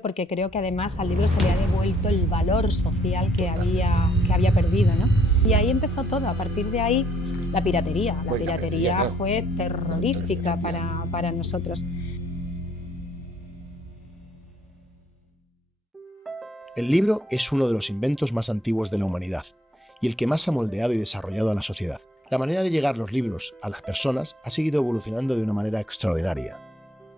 porque creo que además al libro se le ha devuelto el valor social que había perdido, ¿no? Y ahí empezó todo. A partir de ahí, la piratería. La piratería claro, fue terrorífica para nosotros. El libro es uno de los inventos más antiguos de la humanidad y el que más ha moldeado y desarrollado a la sociedad. La manera de llegar los libros a las personas ha seguido evolucionando de una manera extraordinaria.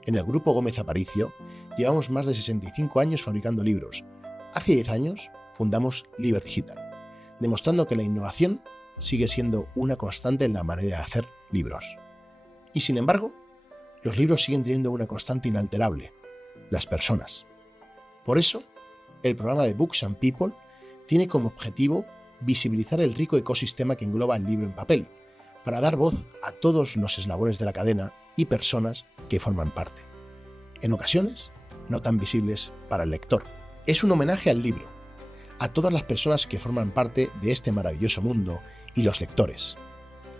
En el Grupo Gómez Aparicio llevamos más de 65 años fabricando libros. Hace 10 años fundamos Liber Digital, demostrando que la innovación sigue siendo una constante en la manera de hacer libros. Y sin embargo, los libros siguen teniendo una constante inalterable: las personas. Por eso, el programa de Books and People tiene como objetivo visibilizar el rico ecosistema que engloba el libro en papel, para dar voz a todos los eslabones de la cadena y personas que forman parte. En ocasiones, no tan visibles para el lector. Es un homenaje al libro, a todas las personas que forman parte de este maravilloso mundo y los lectores.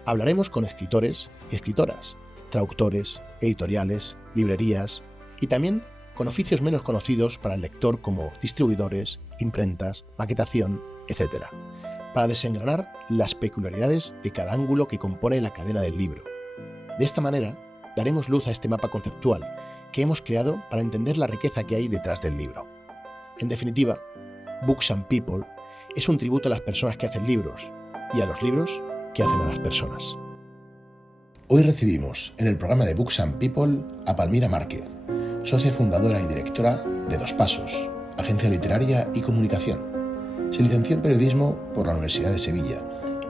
Hablaremos con escritores y escritoras, traductores, editoriales, librerías y también con oficios menos conocidos para el lector como distribuidores, imprentas, maquetación, etc., para desengranar las peculiaridades de cada ángulo que compone la cadena del libro. De esta manera, daremos luz a este mapa conceptual que hemos creado para entender la riqueza que hay detrás del libro. En definitiva, Books and People es un tributo a las personas que hacen libros y a los libros que hacen a las personas. Hoy recibimos en el programa de Books and People a Palmira Márquez, socia fundadora y directora de Dos Pasos, agencia literaria y comunicación. Se licenció en periodismo por la Universidad de Sevilla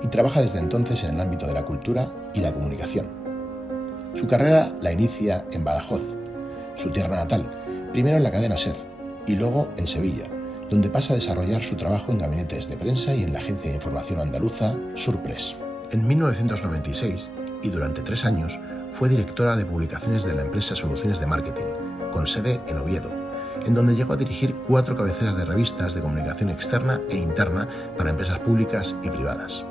y trabaja desde entonces en el ámbito de la cultura y la comunicación. Su carrera la inicia en Badajoz, su tierra natal, primero en la cadena SER y luego en Sevilla, donde pasa a desarrollar su trabajo en gabinetes de prensa y en la agencia de información andaluza Surpress. En 1996, y durante 3 años, fue directora de publicaciones de la empresa Soluciones de Marketing, con sede en Oviedo, en donde llegó a dirigir 4 cabeceras de revistas de comunicación externa e interna para empresas públicas y privadas.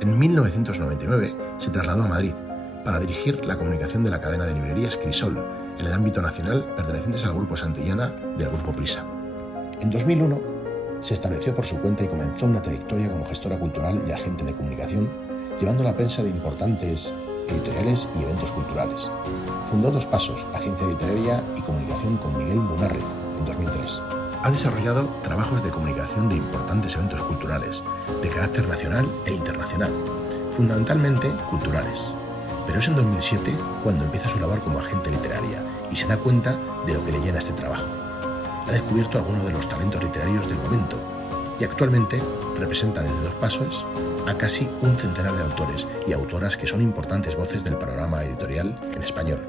En 1999 se trasladó a Madrid para dirigir la comunicación de la cadena de librerías Crisol en el ámbito nacional, pertenecientes al Grupo Santillana del Grupo Prisa. En 2001 se estableció por su cuenta y comenzó una trayectoria como gestora cultural y agente de comunicación, llevando la prensa de importantes editoriales y eventos culturales. Fundó Dos Pasos, agencia literaria y comunicación con Miguel Munárriz, en 2003. Ha desarrollado trabajos de comunicación de importantes eventos culturales, de carácter nacional e internacional, fundamentalmente culturales. Pero es en 2007 cuando empieza su labor como agente literaria y se da cuenta de lo que le llena este trabajo. Ha descubierto algunos de los talentos literarios del momento y actualmente representa desde Dos Pasos a casi un centenar de autores y autoras que son importantes voces del panorama editorial en español.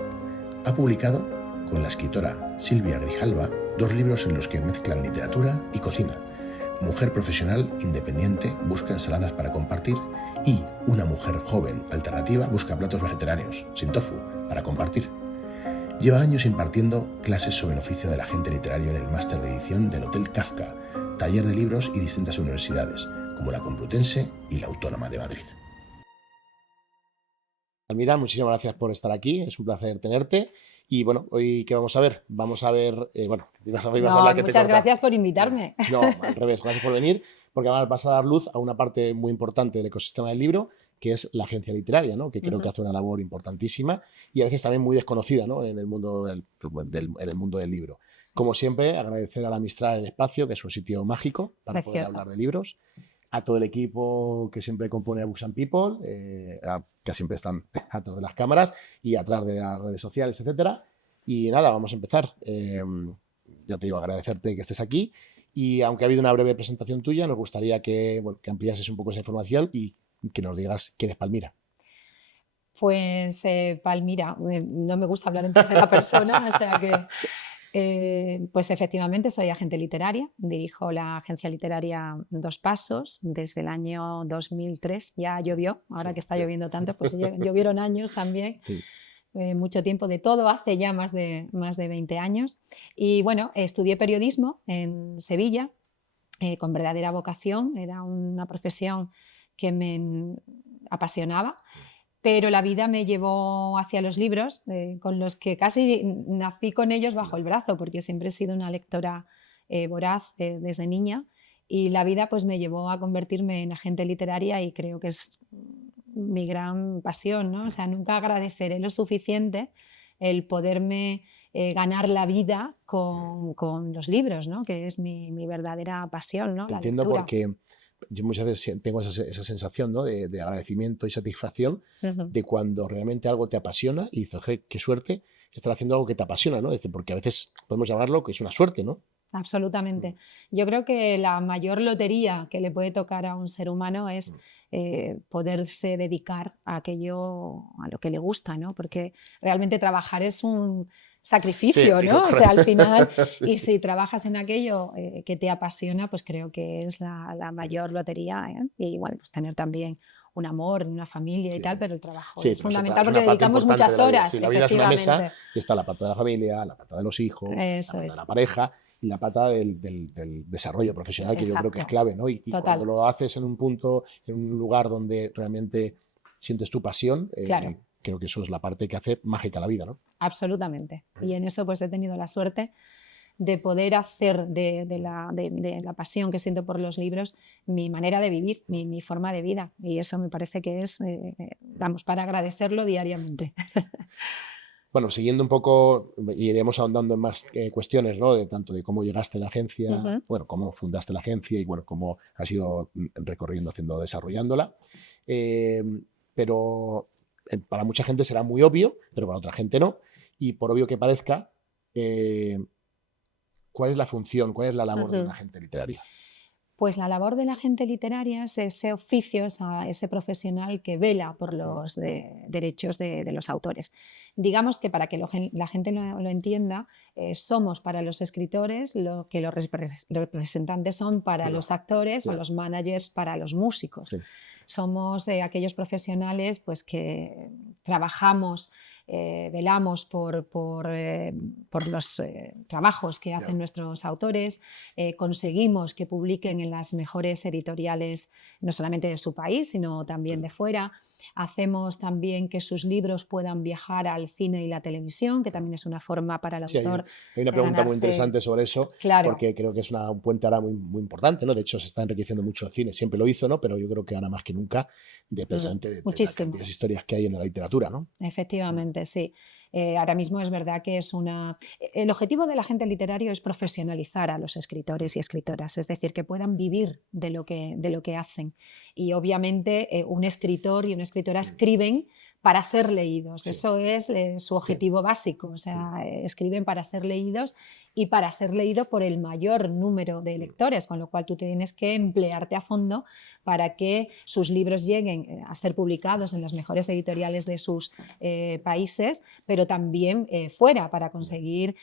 Ha publicado, con la escritora Silvia Grijalva, 2 libros en los que mezclan literatura y cocina: Mujer profesional independiente busca ensaladas para compartir y Una mujer joven alternativa busca platos vegetarianos, sin tofu, para compartir. Lleva años impartiendo clases sobre el oficio del agente literario en el máster de edición del Hotel Kafka, taller de libros y distintas universidades, como la Complutense y la Autónoma de Madrid. Almira, muchísimas gracias por estar aquí, es un placer tenerte. Y bueno, hoy ¿qué vamos a ver? Vamos a ver, ibas a hablar que te muchas corta. gracias por invitarme. No, al revés, gracias por venir, porque además vas a dar luz a una parte muy importante del ecosistema del libro, que es la agencia literaria, ¿no? Que creo que hace una labor importantísima y a veces también muy desconocida, ¿no? En el mundo en el mundo del libro. Como siempre, agradecer a la Mistral el espacio, que es un sitio mágico para poder hablar de libros. A todo el equipo que siempre compone a Books and People, que siempre están atrás de las cámaras y atrás de las redes sociales, etcétera. Y nada, vamos a empezar. Ya te digo, agradecerte que estés aquí. Y aunque ha habido una breve presentación tuya, nos gustaría que ampliases un poco esa información y que nos digas quién es Palmira. Pues Palmira, no me gusta hablar en tercera persona, o sea que pues efectivamente soy agente literaria, dirijo la agencia literaria Dos Pasos desde el año 2003, ya llovió, ahora que está lloviendo tanto, pues llovieron años también. Sí. Mucho tiempo de todo, hace ya más de 20 años. Y bueno, estudié periodismo en Sevilla con verdadera vocación, era una profesión que me apasionaba. pero la vida me llevó hacia los libros, con los que casi nací con ellos bajo el brazo, porque siempre he sido una lectora voraz desde niña, y la vida pues me llevó a convertirme en agente literaria y creo que es mi gran pasión, ¿no? O sea, nunca agradeceré lo suficiente el poderme ganar la vida con los libros, ¿no? Que es mi verdadera pasión, ¿no? Te La entiendo lectura. porque yo muchas veces tengo esa sensación, ¿no? de agradecimiento y satisfacción Ujú. de cuando realmente algo te apasiona y dices, "Oje, qué suerte estar haciendo algo que te apasiona, ¿no? Dice, porque a veces podemos llamarlo que es una suerte, ¿no? Mm, Absolutamente. Yo creo que la mayor lotería que le puede tocar a un ser humano es mm. poderse dedicar a aquello a lo que le gusta, ¿no? Porque realmente trabajar es un Sí, sacrificio, fijo, ¿no? O sea, al final, sí. y si trabajas en aquello que te apasiona, pues creo que es la mayor lotería, ¿eh? Y bueno, pues tener también un amor, una familia y Sí, tal, sí. pero el trabajo Sí, es pero fundamental es porque una parte dedicamos importante de muchas la vida. horas, Sí, la vida es una mesa efectivamente. y está la pata de la familia, la pata de los hijos, la Eso pata de la es, pareja y la pata del desarrollo profesional, que yo creo que es exacto, clave, ¿no? Y cuando total, lo haces en un punto, en un lugar donde realmente sientes tu pasión, claro. creo que eso es la parte que hace mágica la vida, ¿no? Absolutamente. Y en eso pues he tenido la suerte de poder hacer de la pasión que siento por los libros mi manera de vivir, mi forma de vida. Y eso me parece que es, vamos, para agradecerlo diariamente. Bueno, siguiendo un poco, y iremos ahondando en más cuestiones, ¿no? De tanto de cómo llegaste a la agencia, Ujú. bueno, cómo fundaste la agencia y bueno, cómo has ido recorriendo, haciendo, desarrollándola. Eh, pero para mucha gente será muy obvio, pero para otra gente no. Y por obvio que parezca, eh, ¿cuál es la función, cuál es la labor de un Ujú. agente literario? Pues la labor de la gente literaria es ese oficio, ese profesional que vela por Mm, los derechos de los autores. Digamos que para que la gente lo entienda, somos para los escritores lo que los representantes son para claro, los actores o claro, los managers para los músicos. sí, Somos aquellos profesionales pues, que trabajamos, velamos por los trabajos que ya, hacen nuestros autores, conseguimos que publiquen en las mejores editoriales, no solamente de su país, sino también de fuera. Hacemos también que sus libros puedan viajar al cine y la televisión, que claro. también es una forma para el Sí, autor hay una de pregunta muy ganarse, interesante sobre eso, claro, porque creo que es un puente ahora muy, muy importante, ¿no? De hecho, se está enriqueciendo mucho el cine, siempre lo hizo, ¿no? Pero yo creo que ahora más que nunca, precisamente de la muchísimo. cantidad de historias que hay en la literatura, ¿no? Mm, Efectivamente, sí. Ahora mismo es verdad que es una... El objetivo del agente literario es profesionalizar a los mm, escritores y escritoras, es decir, que puedan vivir de lo que hacen. Y obviamente un escritor y una escritora mm. escriben para ser leídos. Sí, Eso es su sí, objetivo básico. O mm, sea, escriben para ser leídos y para ser leído por el mayor número de mm, lectores, con lo cual tú tienes que emplearte a fondo para que sus libros lleguen a ser publicados en las mejores editoriales de sus países, pero también fuera para mm. conseguir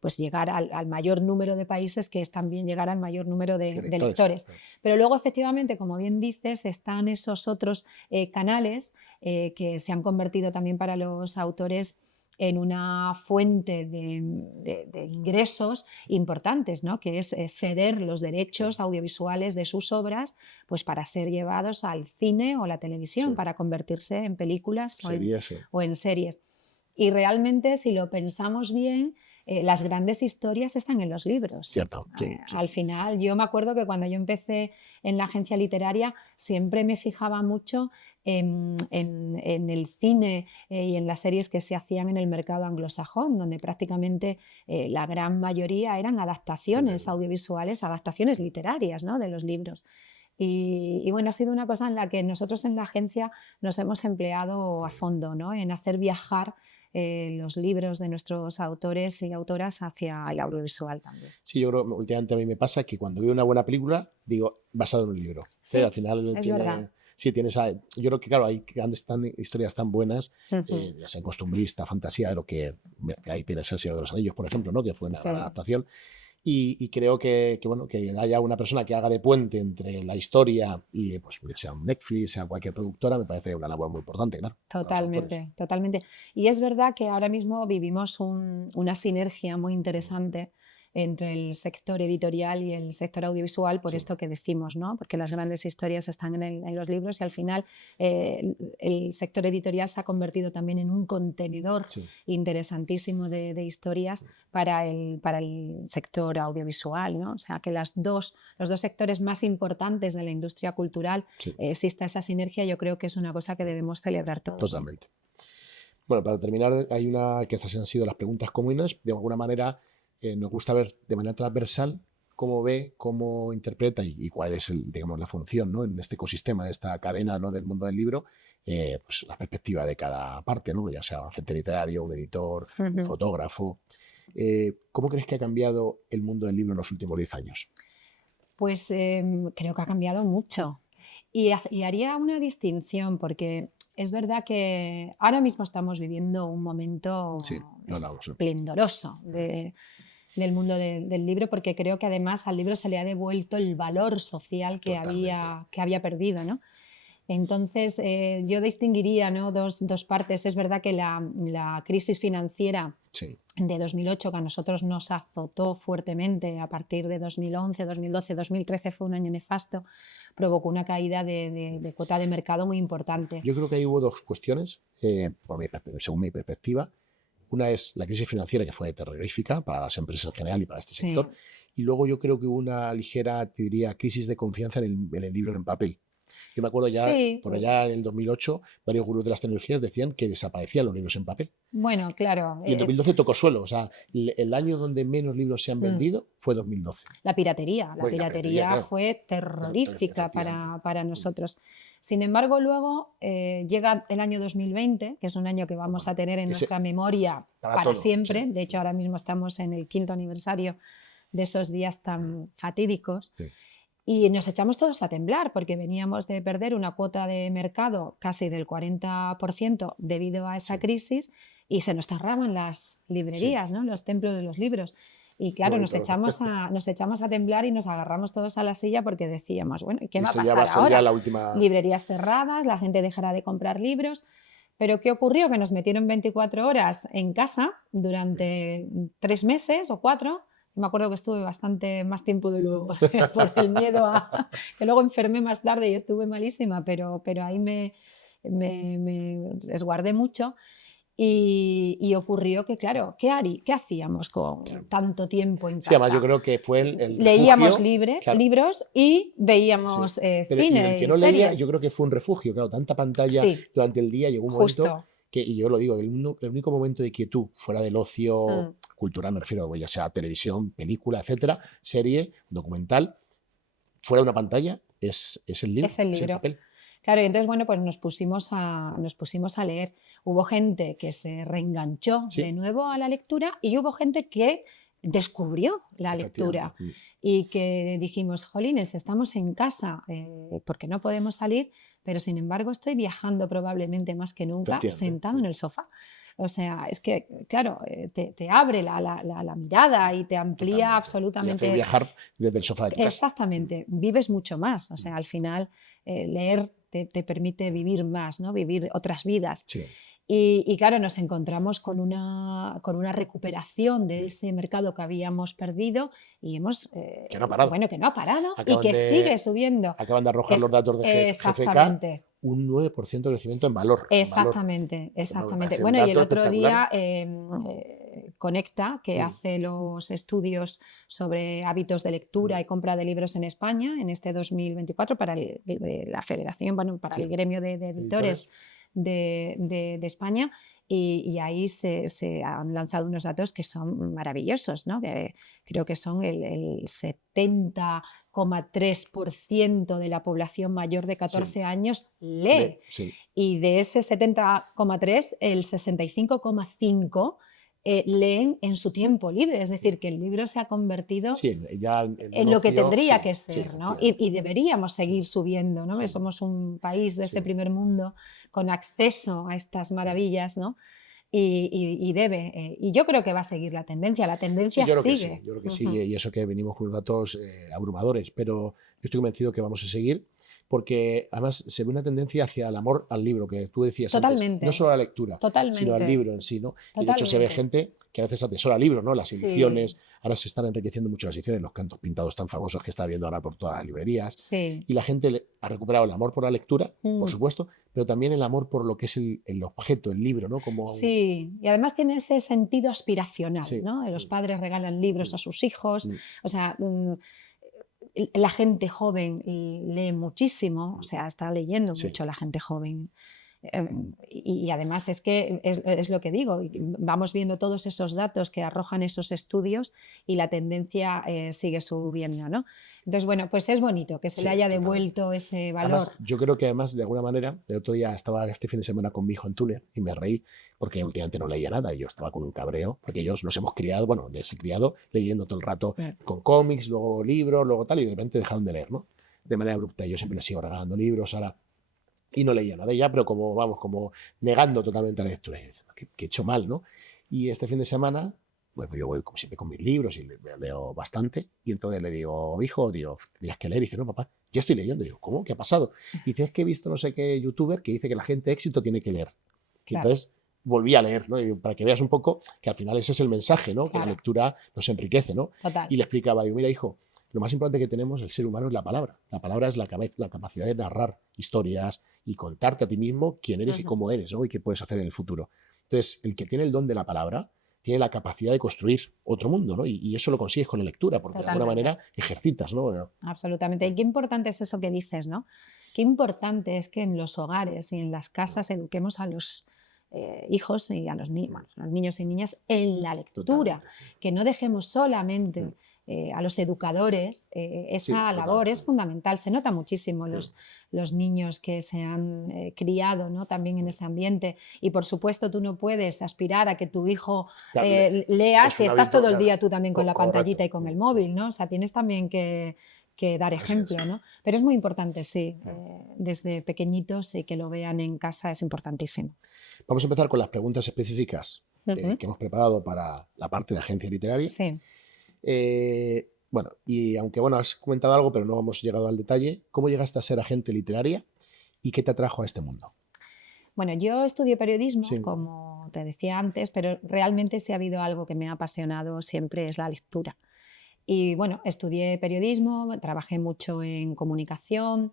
pues llegar al mayor número de países, que es también llegar al mayor número De de lectores. lectores. Pero luego, efectivamente, como bien dices, están esos otros canales que se han convertido también para los autores en una fuente de ingresos importantes, ¿no? Que es ceder los derechos audiovisuales de sus obras pues, para ser llevados al cine o la Sí, televisión, para convertirse en películas sería eso. o en series. Y realmente, si lo pensamos bien, las grandes historias están en los libros. Cierto, sí, sí. Al final, yo me acuerdo que cuando yo empecé en la agencia literaria, siempre me fijaba mucho en el cine y en las series que se hacían en el mercado anglosajón, donde prácticamente la gran mayoría eran Desde adaptaciones luego. audiovisuales, adaptaciones literarias, ¿no? De los libros. Y bueno, ha sido una cosa en la que nosotros en la agencia nos hemos empleado a fondo, ¿no? En hacer viajar los libros de nuestros autores y autoras hacia el audiovisual también. Sí, yo creo que últimamente a mí me pasa que cuando veo una buena película, digo, basado en un libro. Al Sí, final es verdad. tiene, sí, tienes, yo creo que claro, hay historias tan buenas, Ujú. ya sea costumbrista, fantasía, de lo que ahí tienes El Señor de los Anillos, por ejemplo, ¿no? Que fue una Sí, gran adaptación. Y creo bueno, que haya una persona que haga de puente entre la historia y, pues, ya sea un Netflix, sea cualquier productora, me parece una labor muy importante, claro, para los autores. totalmente, totalmente. Y es verdad que ahora mismo vivimos una sinergia muy Mm, interesante entre el sector editorial y el sector audiovisual por Sí. esto que decimos, ¿no? Porque las grandes historias están en los libros y al final el sector editorial se ha convertido también en un contenedor Sí. interesantísimo de historias para el sector audiovisual, ¿no? O sea, que los dos sectores más importantes de la industria cultural Sí. exista esa sinergia, yo creo que es una cosa que debemos celebrar todos. Totalmente. Bueno, para terminar, hay que estas han sido las preguntas comunes. De alguna manera, nos gusta ver de manera transversal cómo ve, cómo interpreta y cuál es digamos, la función, ¿no? En este ecosistema, en esta cadena, ¿no? del mundo del libro, pues la perspectiva de cada parte, ¿no? Ya sea un agente literario, un editor, un fotógrafo. ¿Cómo crees que ha cambiado el mundo del libro en los últimos 10 años? Pues creo que ha cambiado mucho. Y haría una distinción, porque es verdad que ahora mismo estamos viviendo un momento Sí, lo hablamos, ¿no? esplendoroso del mundo del libro, porque creo que además al libro se le ha devuelto el valor social que había perdido, ¿no? Entonces, yo distinguiría, ¿no? dos partes. Es verdad que la crisis financiera Sí. de 2008, que a nosotros nos azotó fuertemente a partir de 2011, 2012, 2013 fue un año nefasto, provocó una caída de cuota de mercado muy importante. Yo creo que ahí hubo dos cuestiones, según mi perspectiva. Una es la crisis financiera, que fue terrorífica para las empresas en general y para este Sí. sector. Y luego yo creo que hubo una ligera, te diría, crisis de confianza en el libro en papel. Yo me acuerdo ya, Sí. por allá en el 2008, varios gurús de las tecnologías decían que desaparecían los libros en papel. Bueno, claro. Y en 2012 tocó suelo. O sea, el año donde menos libros se han vendido fue 2012. La piratería. La Bueno, piratería claro. fue terrorífica Efectivamente. para nosotros. Sin embargo, luego llega el año 2020, que es un año que vamos a tener en nuestra memoria para todo, siempre. sí. De hecho, ahora mismo estamos en el 5º aniversario de esos días tan fatídicos. Sí. Y nos echamos todos a temblar porque veníamos de perder una cuota de mercado casi del 40% debido a esa crisis y se nos cerraban las librerías, ¿no? Los templos de los libros. Y claro, nos echamos a temblar y nos agarramos todos a la silla porque decíamos, bueno, ¿y qué va a pasar a ser ahora? ya la última... Librerías cerradas, la gente dejará de comprar libros. Pero ¿qué ocurrió? Que nos metieron 24 horas en casa durante 3 meses o 4. Me acuerdo que estuve bastante más tiempo de lo por el miedo a... que luego enfermé más tarde y estuve malísima, pero ahí me resguardé mucho. Y ocurrió que, claro, ¿qué hacíamos con tanto tiempo en casa? Sí, además yo creo que fue el Leíamos refugio, claro. libros y veíamos cine y el que no y leía, series. yo creo que fue un refugio. Claro, tanta pantalla durante el día, llegó un momento que, y yo lo digo, el único momento de quietud fuera del ocio cultural, me refiero, ya sea televisión, película, etcétera, serie, documental, fuera de una pantalla, es el libro. Es el libro. Es el papel. Claro, y entonces, bueno, pues nos pusimos a leer. Hubo gente que se reenganchó de nuevo a la lectura y hubo gente que descubrió la lectura y que dijimos, jolines, estamos en casa porque no podemos salir, pero sin embargo estoy viajando probablemente más que nunca sentado en el sofá. O sea, es que, claro, te abre la mirada y te amplía absolutamente. Y hace viajar desde el sofá de tu casa. Exactamente, vives mucho más. O sea, al final leer te permite vivir más, ¿no? Vivir otras vidas. Sí. Y claro, nos encontramos con una recuperación de ese mercado que habíamos perdido y hemos... que no ha parado. Bueno, que no ha parado y que sigue subiendo. Acaban de arrojar los datos de GFK, un 9% de crecimiento en valor. Exactamente, exactamente. Bueno, y el otro día Conecta, que hace los estudios sobre hábitos de lectura y compra de libros en España en este 2024 para la Federación, bueno, para el gremio de editores de España, y ahí se han lanzado unos datos que son maravillosos, ¿no? Que creo que son el 70,3% de la población mayor de 14 años lee. Y de ese 70,3, el 65,5 leen en su tiempo libre, es decir, que el libro se ha convertido en lo que tendría que ser, ¿no? Y deberíamos seguir subiendo, ¿no? Somos un país de ese primer mundo con acceso a estas maravillas, ¿no? Y yo creo que va a seguir la tendencia sigue. Yo creo que sí, y eso que venimos con los datos abrumadores, pero yo estoy convencido que vamos a seguir. porque además se ve una tendencia hacia el amor al libro, que tú decías antes, no Totalmente, solo a la lectura, sino al totalmente, libro en sí, ¿no? Y de hecho se ve totalmente. gente que a veces atesora libros, ¿no? Las Sí, ediciones, ahora se están enriqueciendo mucho las ediciones, los cantos pintados tan famosos que está viendo ahora por todas las librerías, sí. y la gente ha recuperado el amor por la lectura, por Mm. supuesto, pero también el amor por lo que es el objeto, el libro, ¿no? Sí, y además tiene ese sentido aspiracional, Sí. ¿no? Los padres regalan libros a sus hijos, Mm, o sea, la gente joven lee muchísimo, o mm, sea, está leyendo sí, mucho la gente joven. Y además es que es lo que digo, y vamos viendo todos esos datos que arrojan esos estudios y la tendencia sigue subiendo, ¿no? Entonces, bueno, pues es bonito que se le sí, haya totalmente. devuelto ese valor. Además, yo creo que además, de alguna manera, el otro día estaba este fin de semana con mi hijo en Túnez y me reí porque últimamente no leía nada y yo estaba con un cabreo, porque ellos los hemos criado, bueno, les he criado leyendo todo el rato Claro, con cómics, luego libros, luego tal, y de repente dejaron de leer, ¿no? De manera abrupta. Y yo siempre les sigo regalando libros ahora y no leía nada ya, pero como, vamos, como negando totalmente la lectura. Y diciendo, que he hecho mal, ¿no? Y este fin de semana, bueno, yo voy como siempre con mis libros y leo bastante. Y entonces le digo, hijo, digo, tendrías que leer. Y dice, no, papá, ya estoy leyendo. Y digo, ¿cómo? ¿Qué ha pasado? Y dice, es que he visto no sé qué youtuber que dice que la gente de éxito tiene que leer. Y claro, entonces volví a leer, ¿no? Y digo, para que veas un poco que al final ese es el mensaje, ¿no? Que la claro, lectura nos enriquece, ¿no? total. Y le explicaba, digo, mira, hijo, lo más importante que tenemos el ser humano es la palabra. La palabra es la capacidad de narrar historias y contarte a ti mismo quién eres y Ujú. cómo eres, ¿no? Y qué puedes hacer en el futuro. Entonces, el que tiene el don de la palabra tiene la capacidad de construir otro mundo, ¿no? Y eso lo consigues con la lectura, porque de alguna Totalmente, manera ejercitas, ¿no? absolutamente. Y qué importante es eso que dices, ¿no? Qué importante es que en los hogares y en las casas eduquemos a los hijos y a bueno, a los niños y niñas en la lectura, Totalmente. que no dejemos solamente a los educadores, Sí, esa labor es totalmente. fundamental. Se nota muchísimo los niños que se han criado, ¿no? También en ese ambiente. Y por supuesto tú no puedes aspirar a que tu hijo Claro, lea es si un estás hábito, todo el claro. día tú también con la pantallita Correcto. y con el móvil, ¿no? O sea, tienes también que dar Así ejemplo, es. ¿no? Pero es muy importante, sí, desde pequeñitos y que lo vean en casa es importantísimo. Vamos a empezar con las preguntas específicas Ujú. que hemos preparado para la parte de agencia literaria. Sí. Bueno, y aunque bueno, has comentado algo, pero no hemos llegado al detalle, ¿cómo llegaste a ser agente literaria y qué te atrajo a este mundo? Bueno, yo estudié periodismo, Sí, como te decía antes, pero realmente si ha habido algo que me ha apasionado siempre es la lectura. Y bueno, estudié periodismo, trabajé mucho en comunicación,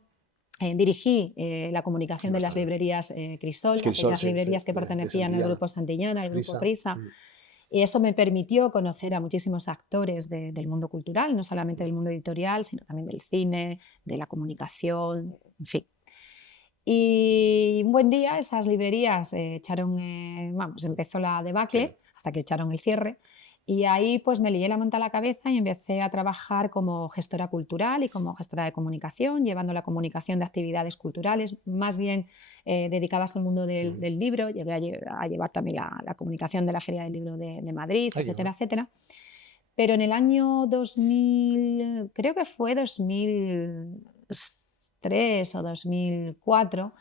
dirigí la comunicación de las bastante. librerías Crisol, Crisol, aquellas sí, sí, librerías que de pertenecían al Santillana. grupo Santillana, al grupo Prisa. Prisa. Y eso me permitió conocer a muchísimos actores del mundo cultural, no solamente del mundo editorial, sino también del cine, de la comunicación, en fin. Y un buen día esas librerías echaron, vamos, empezó la Sí. debacle hasta que echaron el cierre. Y ahí pues me lié la manta a la cabeza y empecé a trabajar como gestora cultural y como gestora de comunicación, llevando la comunicación de actividades culturales, más bien dedicadas al mundo Mm. del libro. Llegué a llevar también la comunicación de la Feria del Libro de Madrid, Ay, qué etcétera, bueno. etcétera. Pero en el año 2000, creo que fue 2003 o 2004,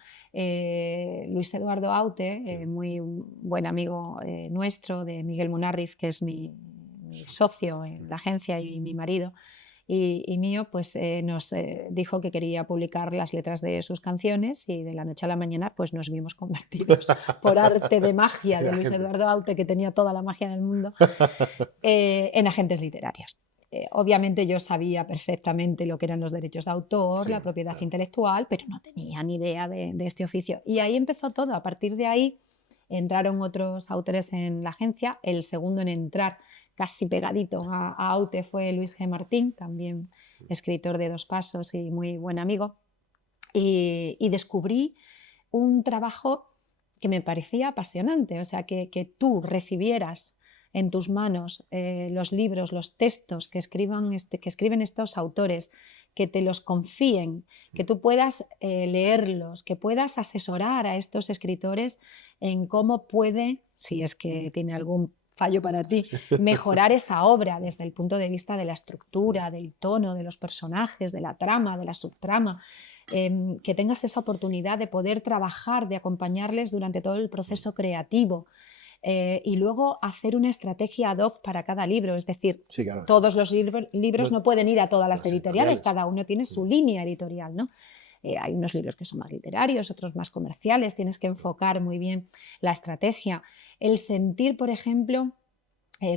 Luis Eduardo Aute, Mm. muy buen amigo nuestro, de Miguel Munarriz, que es mi Sí. socio en la agencia y mi marido, y mío, pues nos dijo que quería publicar las letras de sus canciones y de la noche a la mañana pues nos vimos convertidos por arte de magia de La Luis gente. Eduardo Aute, que tenía toda la magia del mundo, en agentes literarios. Obviamente yo sabía perfectamente lo que eran los derechos de autor, Sí, la propiedad claro. intelectual, pero no tenía ni idea de este oficio. Y ahí empezó todo. A partir de ahí entraron otros autores en la agencia. El segundo en entrar casi pegadito a Aute fue Luis G. Martín, también escritor de Dos Pasos y muy buen amigo. Y descubrí un trabajo que me parecía apasionante, o sea, que tú recibieras en tus manos los libros, los textos que escriben estos autores, que te los confíen, que tú puedas leerlos, que puedas asesorar a estos escritores en cómo puede, si es que tiene algún fallo para ti, mejorar esa obra desde el punto de vista de la estructura, del tono, de los personajes, de la trama, de la subtrama, que tengas esa oportunidad de poder trabajar, de acompañarles durante todo el proceso creativo y luego hacer una estrategia ad hoc para cada libro. Es decir, Sí, claro. todos los No, libros no pueden ir a todas las las editoriales, editoriales. cada uno tiene su línea editorial, ¿no? hay unos libros que son más literarios, otros más comerciales, tienes que enfocar muy bien la estrategia. El sentir, por ejemplo,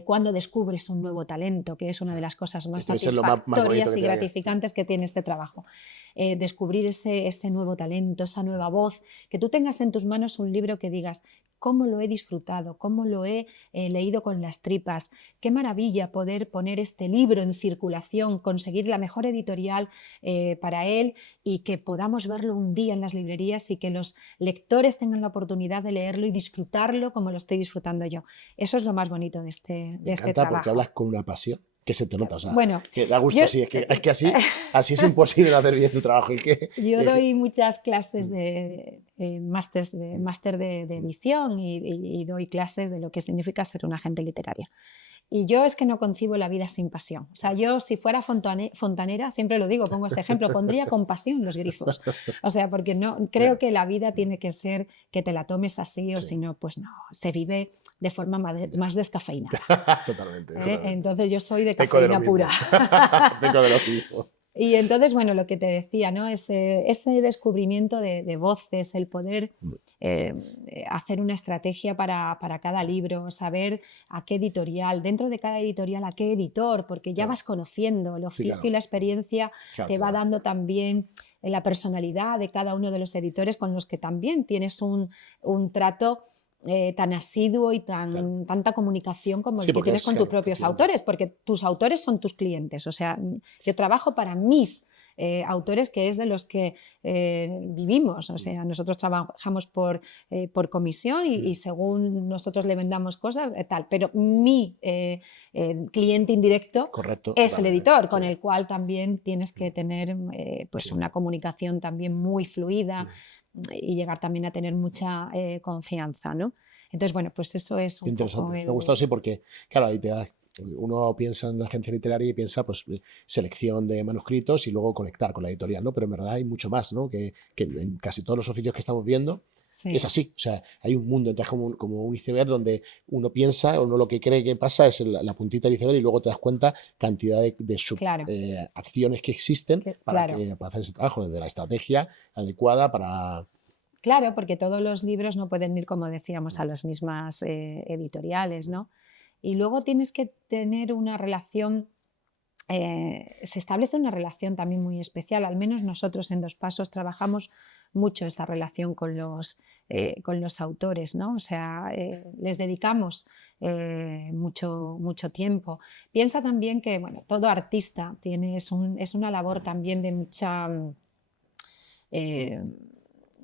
cuando descubres un nuevo talento, que es una de las cosas más Esto es lo más bonito satisfactorias que y tiene gratificantes que tiene este trabajo. Descubrir ese nuevo talento, esa nueva voz, que tú tengas en tus manos un libro que digas, cómo lo he disfrutado, cómo lo he leído con las tripas, qué maravilla poder poner este libro en circulación, conseguir la mejor editorial para él y que podamos verlo un día en las librerías y que los lectores tengan la oportunidad de leerlo y disfrutarlo como lo estoy disfrutando yo. Eso es lo más bonito de Me este encanta porque trabajo. hablas con una pasión que se te nota, o sea, Bueno, que da gusto yo, así, es que así es imposible no hacer bien tu trabajo. yo Es que- doy muchas clases Mm, de mm, máster de mm. edición y doy clases de lo que significa ser una agente literaria. Y yo es que no concibo la vida sin pasión. O sea, yo si fuera fontanera, siempre lo digo, pongo ese ejemplo, pondría con pasión los grifos. O sea, porque no, creo Ya, que la vida tiene que ser que te la tomes así o sí, si no, pues no, se vive de forma ya. más descafeinada. Totalmente, ¿Eh? totalmente. Entonces yo soy de Peco de lo cafeína pura. mismo. Peco de lo mismo. Y entonces, bueno, lo que te decía, ¿no? Ese descubrimiento de voces, el poder Mm, hacer una estrategia para cada libro, saber a qué editorial, dentro de cada editorial a qué editor, porque ya claro. vas conociendo, el Sí, oficio y claro. la experiencia Claro, te te va da. dando también la personalidad de cada uno de los editores con los que también tienes un trato tan asiduo y Claro. tanta comunicación como el Sí, que porque tienes es, con tus claro, propios efectivamente. autores, porque tus autores son tus clientes. O sea, yo trabajo para mis autores, que es de los que vivimos. O Mm, sea, nosotros trabajamos por comisión y mm, según nosotros le vendamos cosas, tal. Pero mi cliente indirecto correcto, es el totalmente. editor, Sí. con el cual también tienes que Mm, tener pues sí. una comunicación también muy fluida Mm. y llegar también a tener mucha confianza, ¿no? Entonces, bueno, pues eso es Qué un poco interesante. Me ha gustado, sí, porque, claro, ahí uno piensa en la agencia literaria y piensa, pues, selección de manuscritos y luego conectar con la editorial, ¿no? Pero en verdad hay mucho más, ¿no? Que en casi todos los oficios que estamos viendo es Sí, así. O sea, hay un mundo, entonces como un iceberg donde uno piensa, uno lo que cree que pasa es la puntita del iceberg y luego te das cuenta cantidad de claro, acciones que existen claro. para hacer ese trabajo, desde la estrategia adecuada para... Claro, porque todos los libros no pueden ir, como decíamos, a las mismas editoriales, ¿no? Y luego tienes que tener una relación, se establece una relación también muy especial, al menos nosotros en Dos Pasos trabajamos mucho esa relación con los autores, ¿no? O sea, les dedicamos mucho tiempo. Piensa también que, bueno, todo artista es una labor también de mucha... eh,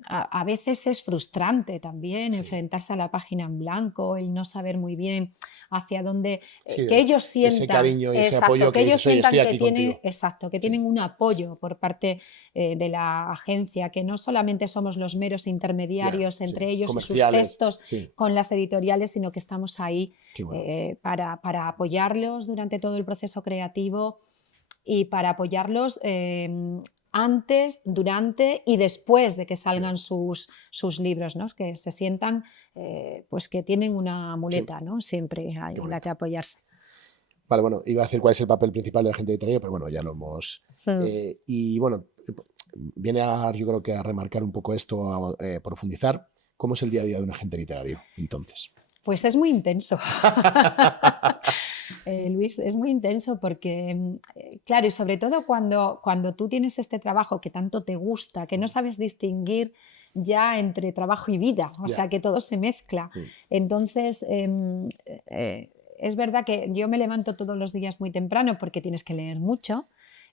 a veces es frustrante también Sí, enfrentarse a la página en blanco, el no saber muy bien hacia dónde, sí, que ellos ese sientan, cariño y ese apoyo exacto, que que ellos dices, oye, estoy sientan que aquí tienen, contigo. exacto, que Sí, tienen un apoyo por parte de la agencia, que no solamente somos los meros ya, intermediarios sí. entre ellos y sus Comerciales, textos sí, con las editoriales, sino que estamos ahí qué bueno. para apoyarlos durante todo el proceso creativo y para apoyarlos antes, durante y después de que Ya, salgan sus libros, ¿no? Que se sientan pues que tienen una sí, muleta, ¿no? Siempre qué en la bonito. que apoyarse. Vale, bueno, iba a decir cuál es el papel principal del agente literario, pero bueno, ya lo hemos... Mm. y bueno, viene a, yo creo que a remarcar un poco esto, a profundizar. ¿Cómo es el día a día de un agente literario, entonces? Pues es muy intenso. Luis, es muy intenso porque, claro, y sobre todo cuando tú tienes este trabajo que tanto te gusta, que no sabes distinguir ya entre trabajo y vida, o Ya. sea, que todo se mezcla. Mm, Entonces, es verdad que yo me levanto todos los días muy temprano porque tienes que leer mucho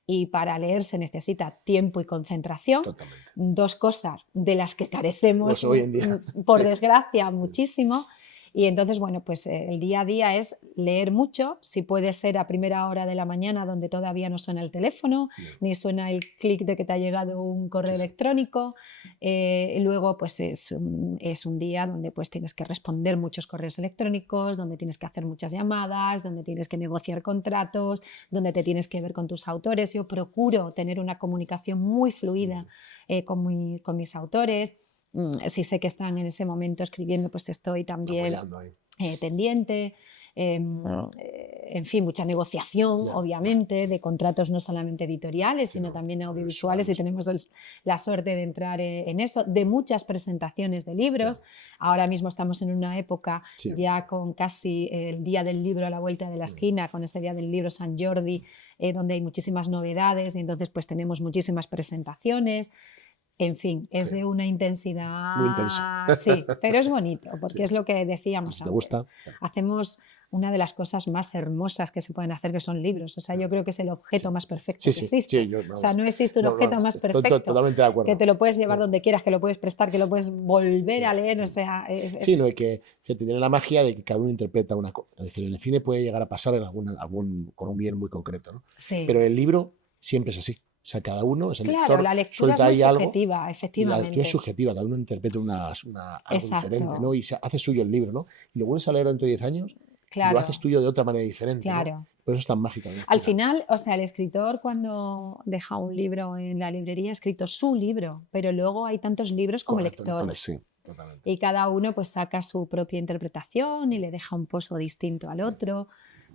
y para leer se necesita tiempo y concentración, totalmente. dos cosas de las que Pues carecemos, hoy en día, por sí. desgracia, Mm, muchísimo. Y entonces, bueno, pues el día a día es leer mucho, si puede ser a primera hora de la mañana donde todavía no suena el teléfono, ya, ni suena el clic de que te ha llegado un correo sí, sí. electrónico. Y luego, pues es un día donde pues tienes que responder muchos correos electrónicos, donde tienes que hacer muchas llamadas, donde tienes que negociar contratos, donde te tienes que ver con tus autores. Yo procuro tener una comunicación muy fluida Mm, con mis autores. Si sé que están en ese momento escribiendo, pues estoy también apoyando ahí. pendiente. en fin, mucha negociación, obviamente, de contratos no solamente editoriales, sino también audiovisuales, y tenemos la suerte de entrar en eso, de muchas presentaciones de libros. Ahora mismo estamos en una época ya con casi el Día del Libro a la vuelta de la esquina, con ese Día del Libro San Jordi, donde hay muchísimas novedades, y entonces pues tenemos muchísimas presentaciones. En fin, es de una intensidad... Muy intensa. Sí, pero es bonito, porque es lo que decíamos Si antes. te gusta. Hacemos una de las cosas más hermosas que se pueden hacer, que son libros. O sea, yo creo que es el objeto más perfecto que existe. O sea, no existe un objeto más perfecto, totalmente de acuerdo, que te lo puedes llevar donde quieras, que lo puedes prestar, que lo puedes volver a leer. O sea, Sí, no, que tiene la magia de que cada uno interpreta una cosa. Es decir, en el cine puede llegar a pasar en con un bien muy concreto, ¿no? Sí. Pero el libro siempre es así. O sea, cada uno es el Claro, lector, la lectura suelta es ahí muy algo. subjetiva, Y efectivamente. la lectura es subjetiva, cada uno interpreta algo diferente, ¿no? Y se hace suyo el libro, ¿no? Y lo vuelves a leer dentro de 10 años y lo haces tuyo de otra manera diferente, ¿no? Por eso es tan mágico. Al final, o sea, el escritor cuando deja un libro en la librería ha escrito su libro, pero luego hay tantos libros como lectores. Sí, totalmente. Y cada uno pues saca su propia interpretación y le deja un pozo distinto al otro.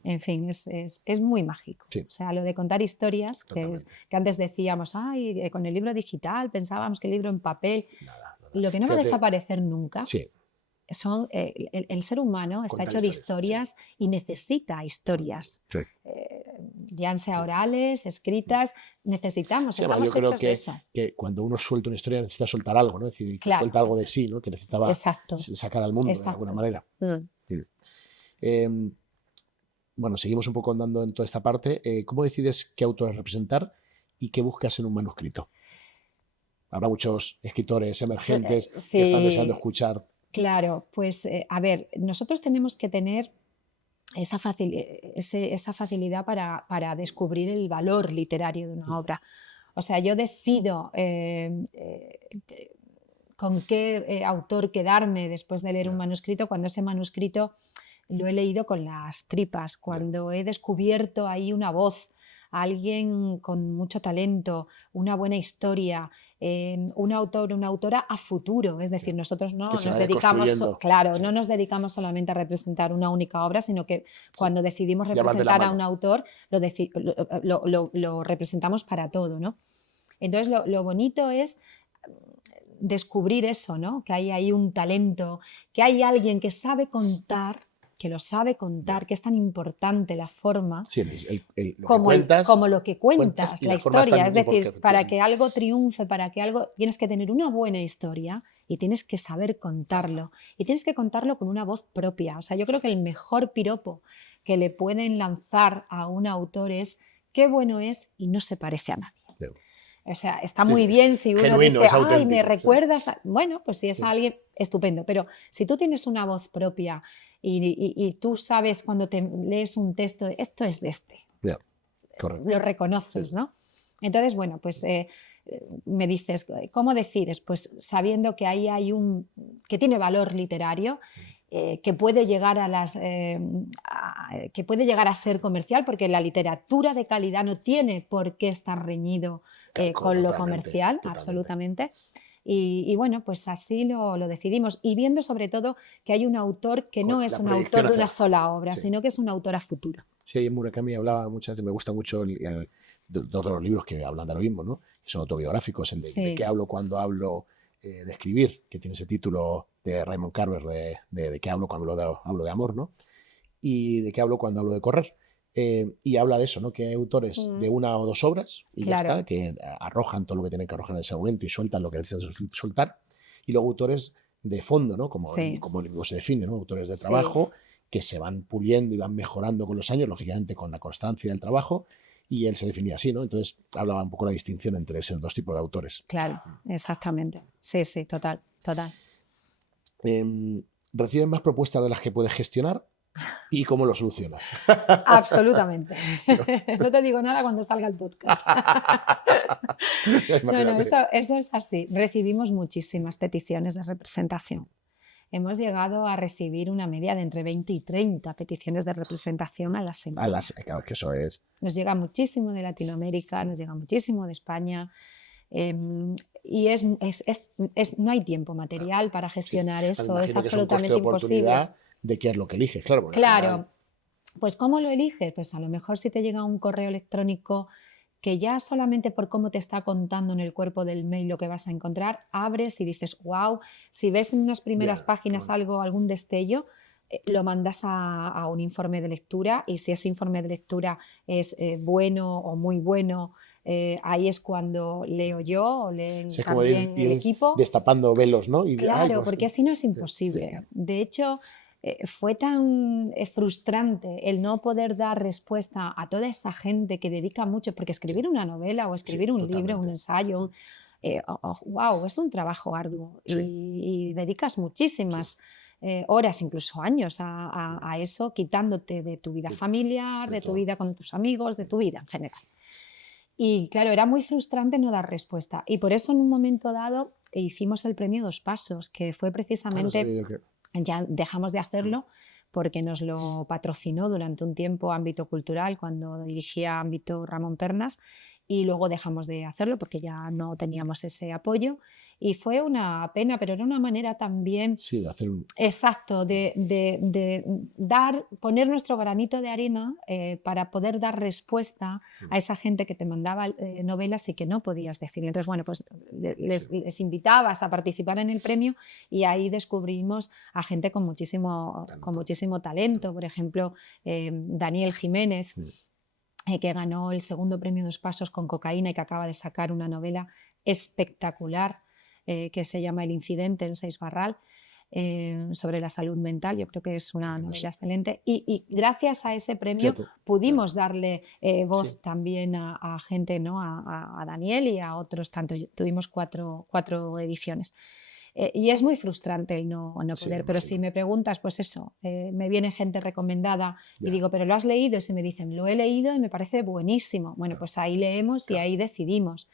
En fin, es muy mágico. Sí. O sea, lo de contar historias, que antes decíamos, ay, con el libro digital, pensábamos que el libro en papel. Nada. Lo que no va a desaparecer nunca Sí. son, el ser humano está hecho de historias y necesita historias. Sí. Ya sea orales, escritas, necesitamos, estamos yo creo hechos de eso. que cuando uno suelta una historia necesita soltar algo, ¿no? Es decir, que suelta algo de sí, ¿no? Que necesitaba sacar al mundo de alguna manera. Bueno, seguimos un poco andando en toda esta parte. ¿Cómo decides qué autores representar y qué buscas en un manuscrito? Habrá muchos escritores emergentes que están deseando escuchar. Claro, pues a ver, nosotros tenemos que tener esa facilidad para descubrir el valor literario de una obra. O sea, yo decido con qué autor quedarme después de leer un manuscrito cuando ese manuscrito lo he leído con las tripas, cuando he descubierto ahí una voz, alguien con mucho talento, una buena historia, un autor, una autora a futuro. Es decir, nosotros no nos dedicamos solamente a representar una única obra, sino que cuando decidimos representar a un autor, lo representamos para todo, ¿no? Entonces, lo bonito es descubrir eso, ¿no? Que hay ahí un talento, que hay alguien que sabe contar, que lo sabe contar, que es tan importante la forma como lo que cuentas, la historia. Es decir, para que algo triunfe, para que algo, tienes que tener una buena historia y tienes que saber contarlo. Y tienes que contarlo con una voz propia. O sea, yo creo que el mejor piropo que le pueden lanzar a un autor es qué bueno es y no se parece a nadie. O sea, está muy bien si uno dice, ay, me recuerdas. Bueno, pues si es alguien, estupendo. Pero si tú tienes una voz propia y tú sabes cuando te lees un texto, esto es de este. Lo reconoces, ¿no? Entonces, bueno, pues me dices, ¿cómo decides? Pues sabiendo que ahí hay que tiene valor literario, que puede llegar que puede llegar a ser comercial, porque la literatura de calidad no tiene por qué estar reñido con lo comercial, absolutamente. Y bueno, pues así lo decidimos. Y viendo sobre todo que hay un autor que no es un autor de una sola obra, sino que es un autor a futuro. Sí, en Murakami hablaba muchas veces, me gusta mucho dos de los libros que hablan de lo mismo, ¿no? Que son autobiográficos, el de qué hablo cuando hablo de escribir, que tiene ese título de Raymond Carver, de qué hablo cuando hablo de amor, ¿no? Y de qué hablo cuando hablo de correr. Y habla de eso, ¿no? Que hay autores de una o dos obras y ya está, que arrojan todo lo que tienen que arrojar en ese momento y sueltan lo que necesitan soltar. Y luego autores de fondo, ¿no? Como el mismo se define, ¿no? Autores de trabajo que se van puliendo y van mejorando con los años, lógicamente con la constancia del trabajo. Y él se definía así, ¿no? Entonces hablaba un poco la distinción entre esos dos tipos de autores. Claro, exactamente. Sí, total. ¿Recibes más propuestas de las que puedes gestionar? ¿Y cómo lo solucionas? Absolutamente. No te digo nada cuando salga el podcast. No, eso es así. Recibimos muchísimas peticiones de representación. Hemos llegado a recibir una media de entre 20 y 30 peticiones de representación a la semana. Claro, que eso es. Nos llega muchísimo de Latinoamérica, nos llega muchísimo de España. Y no hay tiempo material para gestionar eso. Es absolutamente imposible. De qué es lo que eliges, claro. Claro. Pues ¿cómo lo eliges? Pues a lo mejor si te llega un correo electrónico que ya solamente por cómo te está contando en el cuerpo del mail lo que vas a encontrar, abres y dices, wow, si ves en unas primeras Ya, qué páginas bueno. algo, algún destello, lo mandas a un informe de lectura y si ese informe de lectura es bueno o muy bueno, ahí es cuando leo yo o leen Sí, es como ir, también el equipo. destapando velos, ¿no? Y ay, Claro, pues, porque si no es sí, imposible. De hecho, fue tan frustrante el no poder dar respuesta a toda esa gente que dedica mucho, porque sí, escribir una novela o sí, escribir un libro, un totalmente. ensayo, wow, es un trabajo arduo Sí, y dedicas sí, muchísimas horas, incluso años, a eso, quitándote de tu vida de, familiar, de de tu todo. vida con tus amigos, de tu vida en general. Y claro, era muy frustrante no dar respuesta. Y por eso en un momento dado hicimos el premio Dos Pasos, que fue Ah, no precisamente, sabía yo que... ya dejamos de Mm, hacerlo porque nos lo patrocinó durante un tiempo Ámbito Cultural, cuando dirigía Ámbito Ramón Pernas, y luego dejamos de hacerlo porque ya no teníamos ese apoyo. Y fue una pena, pero era una manera también. sí, de hacer un... Exacto, de dar, poner nuestro granito de arena para poder dar respuesta Mm, a esa gente que te mandaba novelas y que no podías decir. Y entonces, bueno, pues sí, les invitabas a participar en el premio y ahí descubrimos a gente con tanto. muchísimo talento. Por ejemplo, Daniel Jiménez, Mm, que ganó el segundo premio Dos Pasos con Cocaína y que acaba de sacar una novela espectacular que se llama El incidente en Seis Barral, sobre la salud mental. Yo creo que es una pues, novela excelente. Y gracias a ese premio fíjate, claro, pudimos darle sí. voz también a gente, ¿no? A Daniel y a otros tantos. Tuvimos cuatro ediciones. Y es muy frustrante el no Sí, me poder, pero si imagino. me preguntas, pues eso, me viene gente recomendada y Ya, digo, ¿pero lo has leído? Y se me dicen, lo he leído y me parece buenísimo. Bueno, claro, pues ahí leemos y claro. ahí decidimos.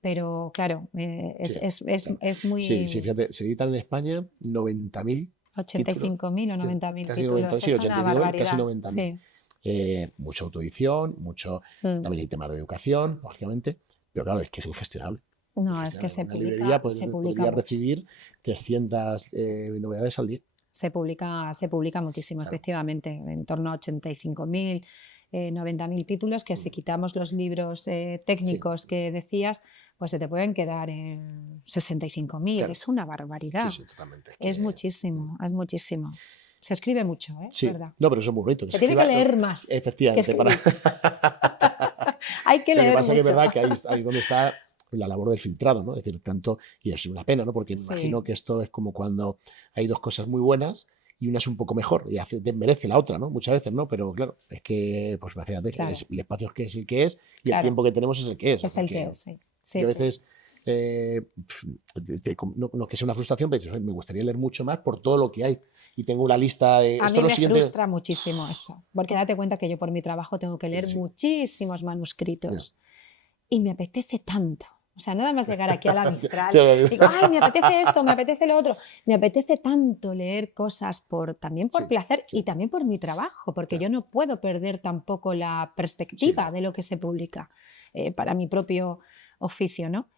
Pero claro, Sí, claro. es Sí, sí, muy. fíjate, se editan en España 90.000 títulos, 85.000 o 90.000 casi títulos, 90, sí, es una 89, casi barbaridad, 90.000. sí. Mucha autoedición, mucho, Mm. también hay temas de educación, lógicamente, pero claro, es que es ingestionable. No, es que Ingestionable. Una librería se publica podría mucho. recibir 300 novedades al día. Se publica muchísimo, Claro, efectivamente, en torno a 85.000, 90.000 títulos, que si mm, quitamos los libros sí, técnicos que decías, pues se te pueden quedar en 65.000. claro, Es una sí, barbaridad, sí, totalmente. Es es que, muchísimo, es muchísimo. Se escribe mucho, es sí, verdad. no, pero eso es muy bonito, que Se se tiene que escriba, leer más que efectivamente, para... escribir. Hay que Lo que leer pasa que es mucho. verdad que ahí es donde está la labor del filtrado, ¿no? Es decir, tanto, y es una pena, ¿no? Porque me Sí, imagino que esto es como cuando hay dos cosas muy buenas y una es un poco mejor y merece la otra, ¿no? Muchas veces, ¿no? Pero claro, es que, pues imagínate, claro, el espacio es que es el que es y el claro, tiempo que tenemos es el que es. O es sea el que que es, sí. Sí, yo a sí. veces, no es que sea una frustración, pero dices, "Oye, me gustaría leer mucho más por todo lo que hay. Y tengo una lista de, A esto mí es lo me siguiente, frustra muchísimo eso, porque date cuenta que yo por mi trabajo tengo que leer sí, muchísimos ya. manuscritos y me apetece tanto. O sea, nada más llegar aquí a la Sí, Mistral, digo, ay, me apetece esto, me apetece lo otro. Me apetece tanto leer cosas también por sí, placer y sí, también por mi trabajo, porque yo claro, no puedo perder tampoco la sí, perspectiva no. de lo que se publica para mi propio oficio, ¿no?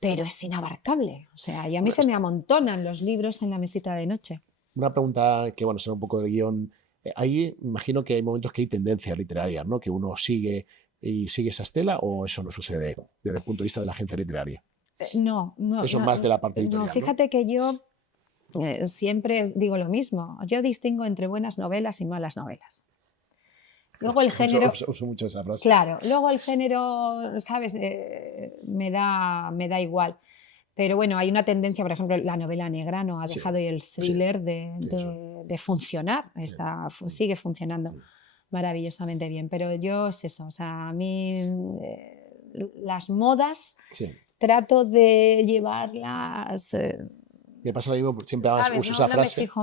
Pero es inabarcable. O sea, y a mí Bueno, se me amontonan los libros en la mesita de noche. una pregunta que, bueno, será un poco de guión. Ahí imagino que hay momentos que hay tendencias literarias, ¿no? Que uno sigue y sigue esa estela, o eso no sucede desde el punto de vista de la agencia literaria. No, no, Eso es no, más de la parte no, editorial, ¿no? fíjate que yo siempre digo lo mismo. Yo distingo entre buenas novelas y malas novelas. Luego el género, Uso mucho esa frase. claro, luego el género, ¿sabes? Me da igual. Pero bueno, hay una tendencia, por ejemplo, la novela negra no ha Sí, dejado y el sí, thriller eso. de funcionar, Sí, sigue funcionando mm, maravillosamente bien. Pero yo es eso, o sea, a mí las modas sí. trato de llevarlas, Me pasa lo mismo, siempre ¿sabes? uso esa No me frase fijo.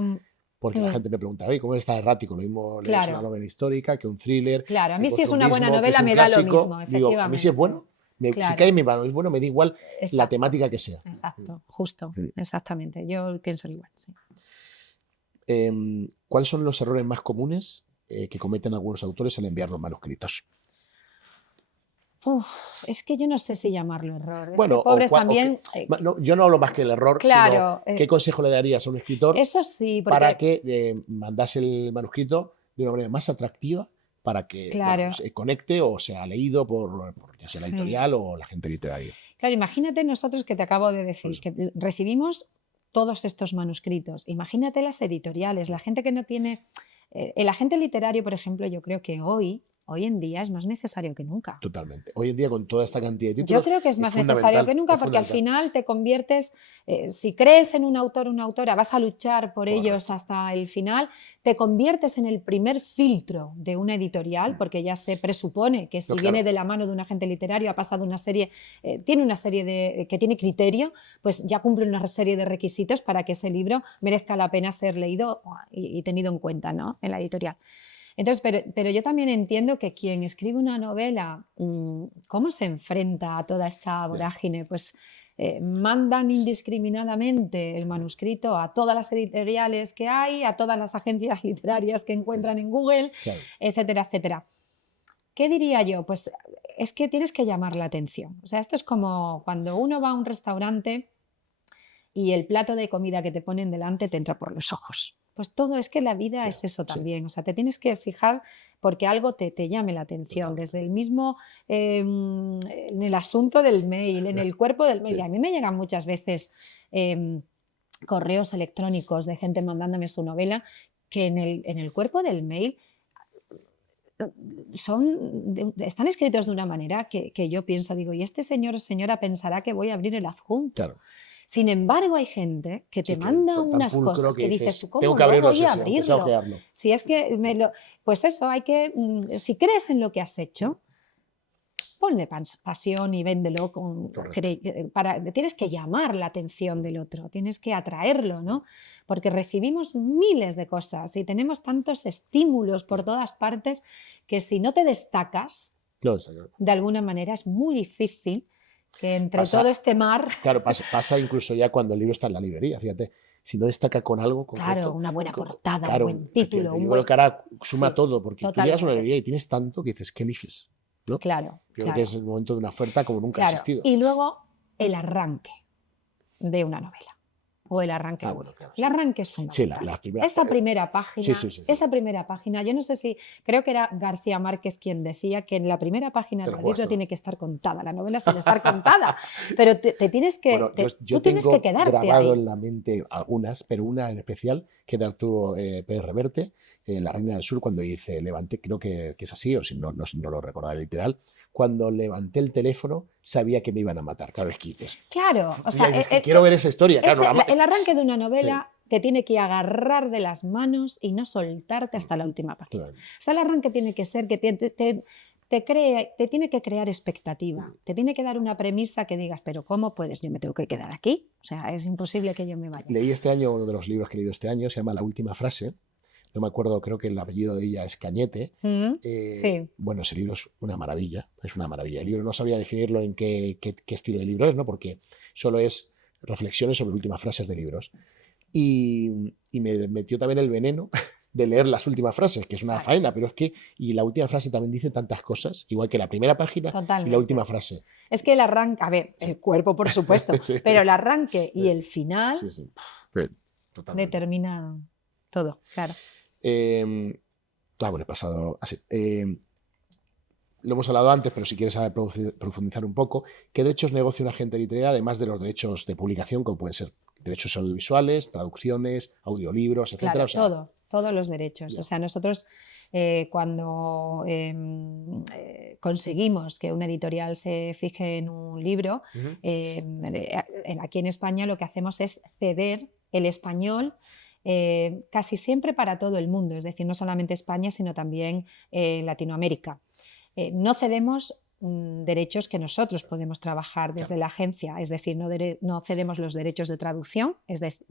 porque la gente me pregunta, oye, ¿cómo está errático? Lo mismo lees una Claro, novela histórica que un thriller, claro. A que mí si es una buena costumbrismo, que es novela un me da lo clásico. mismo, Digo, a mí si es efectivamente. bueno, si cae Claro, en mi mano, es bueno, me da igual la exacto, temática que sea. exacto, justo, Mm. exactamente. Yo pienso igual, sí. ¿Cuáles son los errores más comunes que cometen algunos autores al enviar los manuscritos? Es que yo no sé si llamarlo error. Es que Bueno, pobres también, no, yo no hablo más que el error, sino claro, qué consejo le darías a un escritor eso sí, para porque que mandase el manuscrito de una manera más atractiva para que Claro, se conecte o sea leído por ya sea la sí. editorial o la gente literaria. Claro, imagínate nosotros que te acabo de Por decir, eso. que recibimos todos estos manuscritos. Imagínate las editoriales, la gente que no tiene... el agente literario, por ejemplo, yo creo que hoy en día es más necesario que nunca. Totalmente. Hoy en día, con toda esta cantidad de Yo títulos, creo que es es más necesario que fundamental, nunca es porque al fundamental. final te conviertes, si crees en un autor o una autora, vas a luchar por ellos Correcto. hasta el final, te conviertes en el primer filtro de una editorial porque ya se presupone que No, si viene claro, de la mano de un agente literario, ha pasado una serie, tiene una serie que tiene criterio, pues ya cumple una serie de requisitos para que ese libro merezca la pena ser leído y tenido en cuenta, ¿no?, en la editorial. Entonces, pero yo también entiendo que quien escribe una novela, ¿cómo se enfrenta a toda esta ya, vorágine? Pues mandan indiscriminadamente el manuscrito a todas las editoriales que hay, a todas las agencias literarias que sí, encuentran en Google, claro. etcétera, etcétera. ¿Qué diría yo? Pues es que tienes que llamar la atención. O sea, esto es como cuando uno va a un restaurante y el plato de comida que te ponen delante te entra por los ojos. Pues todo es que la vida Ya, es eso sí, también, o sea, te tienes que fijar porque algo te llame la atención, totalmente. desde el mismo, en el asunto del mail, en el cuerpo del mail. Y Sí, a mí me llegan muchas veces correos electrónicos de gente mandándome su novela que en el cuerpo del mail están escritos de una manera que yo pienso, digo, ¿y este señor o señora pensará que voy a abrir el adjunto? claro. Sin embargo, hay gente que te Sí, que manda con tal unas pulcro cosas que que dices, ¿tú dices, tengo cómo que no abrirlo voy sí o a sí, aunque sea abrirlo? ojearlo. Si es que pues eso, hay que, si crees en lo que has hecho, ponle pasión y véndelo Correcto. tienes que llamar la atención del otro, tienes que atraerlo, ¿no? Porque recibimos miles de cosas y tenemos tantos estímulos por Ya. todas partes que si no te destacas, No, está claro. de alguna manera es muy difícil que entre todo Pasa, este mar, claro, pasa incluso ya cuando el libro está en la librería, fíjate. Si no destaca con algo claro, concreto, una buena portada, un claro, buen título, efectivamente, un yo creo buen... que ahora suma Sí, todo, porque tú llegas a una totalmente. librería y tienes tanto que dices, ¿qué eliges? ¿No? Claro, Yo creo que es claro, el momento de una oferta como nunca ha claro. existido. Y luego el arranque de una novela o el arranque Ah, de un bueno, libro. claro, El sí. arranque es Sí, fundamental. las primeras. Esa primera Sí, sí, página, sí, sí. esa primera página, yo no sé si, creo que era García Márquez quien decía que en la primera página Te lo del juegas libro todo. tiene que estar contada, la novela sin estar contada, pero te tienes Bueno, que, yo tú tienes que tengo quedarte grabado ahí. en la mente algunas, pero una en especial, que es de Arturo Pérez Reverte, La Reina del Sur, cuando dice, levanté, creo que es así, o si no, no lo recordaré literal, cuando levanté el teléfono sabía que me iban a matar. Claro, es que dices, Claro, o tú sea, ya dices que quiero ver esa historia, claro, el arranque de una sí, novela te tiene que agarrar de las manos y no soltarte hasta la última página. totalmente. O sea, el arranque tiene que ser que te tiene que crear expectativa, te tiene que dar una premisa que digas, pero ¿cómo puedes? Yo me tengo que quedar aquí. O sea, es imposible que yo me vaya. Leí este año, uno de los libros que he leído este año, se llama La Última Frase, no me acuerdo, creo que el apellido de ella es Cañete. Mm, sí, Bueno, ese libro es una maravilla, es una maravilla. El libro no sabría definirlo en qué estilo de libro es, ¿no? Porque solo es reflexiones sobre últimas frases de libros. Y me metió también el veneno de leer las últimas frases, que es una claro, faena, pero es que, y la última frase también dice tantas cosas, igual que la primera página y la última totalmente. frase. Es que el arranque, a ver, Sí, el cuerpo, por supuesto, sí, pero el arranque y sí, el final sí, sí. Sí, totalmente. determina todo, claro. Bueno, he pasado así. Lo hemos hablado antes, pero si quieres saber profundizar un poco, ¿qué derechos negocia una agente literaria, además de los derechos de publicación, como pueden ser derechos audiovisuales, traducciones, audiolibros, etcétera? O Claro, sea, todos los derechos. O ya, sea, nosotros cuando conseguimos que una editorial se fije en un libro, ujú, aquí en España lo que hacemos es ceder el español casi siempre para todo el mundo, es decir, no solamente España, sino también Latinoamérica. No cedemos derechos que nosotros podemos trabajar desde claro, la agencia, es decir, no cedemos los derechos de traducción, es decir,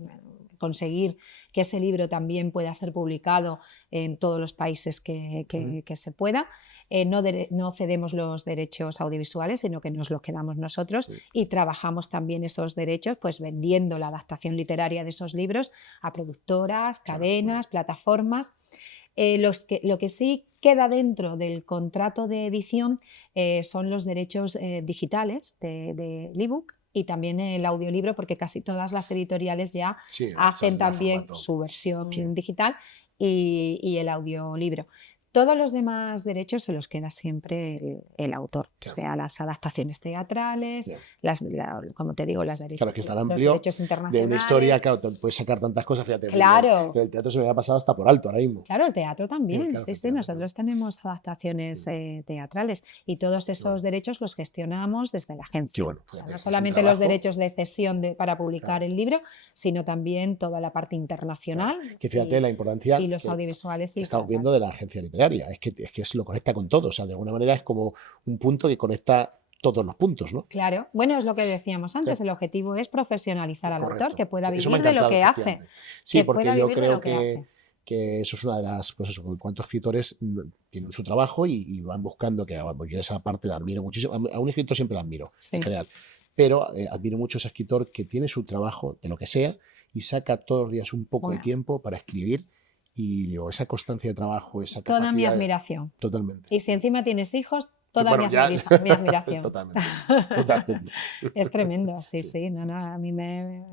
conseguir que ese libro también pueda ser publicado en todos los países ujú, que se pueda. No cedemos los derechos audiovisuales, sino que nos los quedamos nosotros sí, y trabajamos también esos derechos, pues vendiendo la adaptación literaria de esos libros a productoras, claro, muy bien, cadenas, plataformas. Lo que sí queda dentro del contrato de edición son los derechos digitales del ebook y también el audiolibro, porque casi todas las editoriales ya sí, hacen da también formato, su sí, versión digital y el audiolibro. Todos los demás derechos se los queda siempre el autor, Claro. o sea, las adaptaciones teatrales, Bien. como te digo, Claro, es que es tan los amplio derechos de una internacionales. historia, claro, puedes sacar tantas cosas, fíjate, Claro. el teatro se me ha pasado hasta por alto ahora mismo. Claro, el teatro también, Claro, sí, el sí, teatro, nosotros tenemos adaptaciones teatrales y todos esos bueno. derechos los gestionamos desde la agencia. Qué bueno, O sea, fíjate, no es un solamente los trabajo. derechos de cesión para publicar Claro. el libro, sino también toda la parte internacional Que fíjate la importancia y los que audiovisuales y estamos viendo de la agencia literaria. Es que lo conecta con todo. O sea, de alguna manera es como un punto que conecta todos los puntos, ¿no? Claro, bueno, es lo que decíamos antes, Sí. el objetivo es profesionalizar al autor, Correcto. que pueda Eso me ha vivir de lo encantado, que hace, efectivamente. Sí, que pueda porque yo vivir de creo lo que hace. que eso es una de las, pues eso, cuántos escritores tienen su trabajo y van buscando que, vamos, yo esa parte la admiro muchísimo. A un escritor siempre la admiro, en Sí. general. Pero admiro mucho a ese escritor que tiene su trabajo, de lo que sea, y saca todos los días un poco de Bueno. tiempo para escribir. Y digo, esa constancia de trabajo, esa Toda mi capacidad admiración. Totalmente. Y si encima tienes hijos, toda Bueno, ya. mi admiración. Totalmente. Totalmente. Es tremendo, sí, Sí. sí. No, no, a mí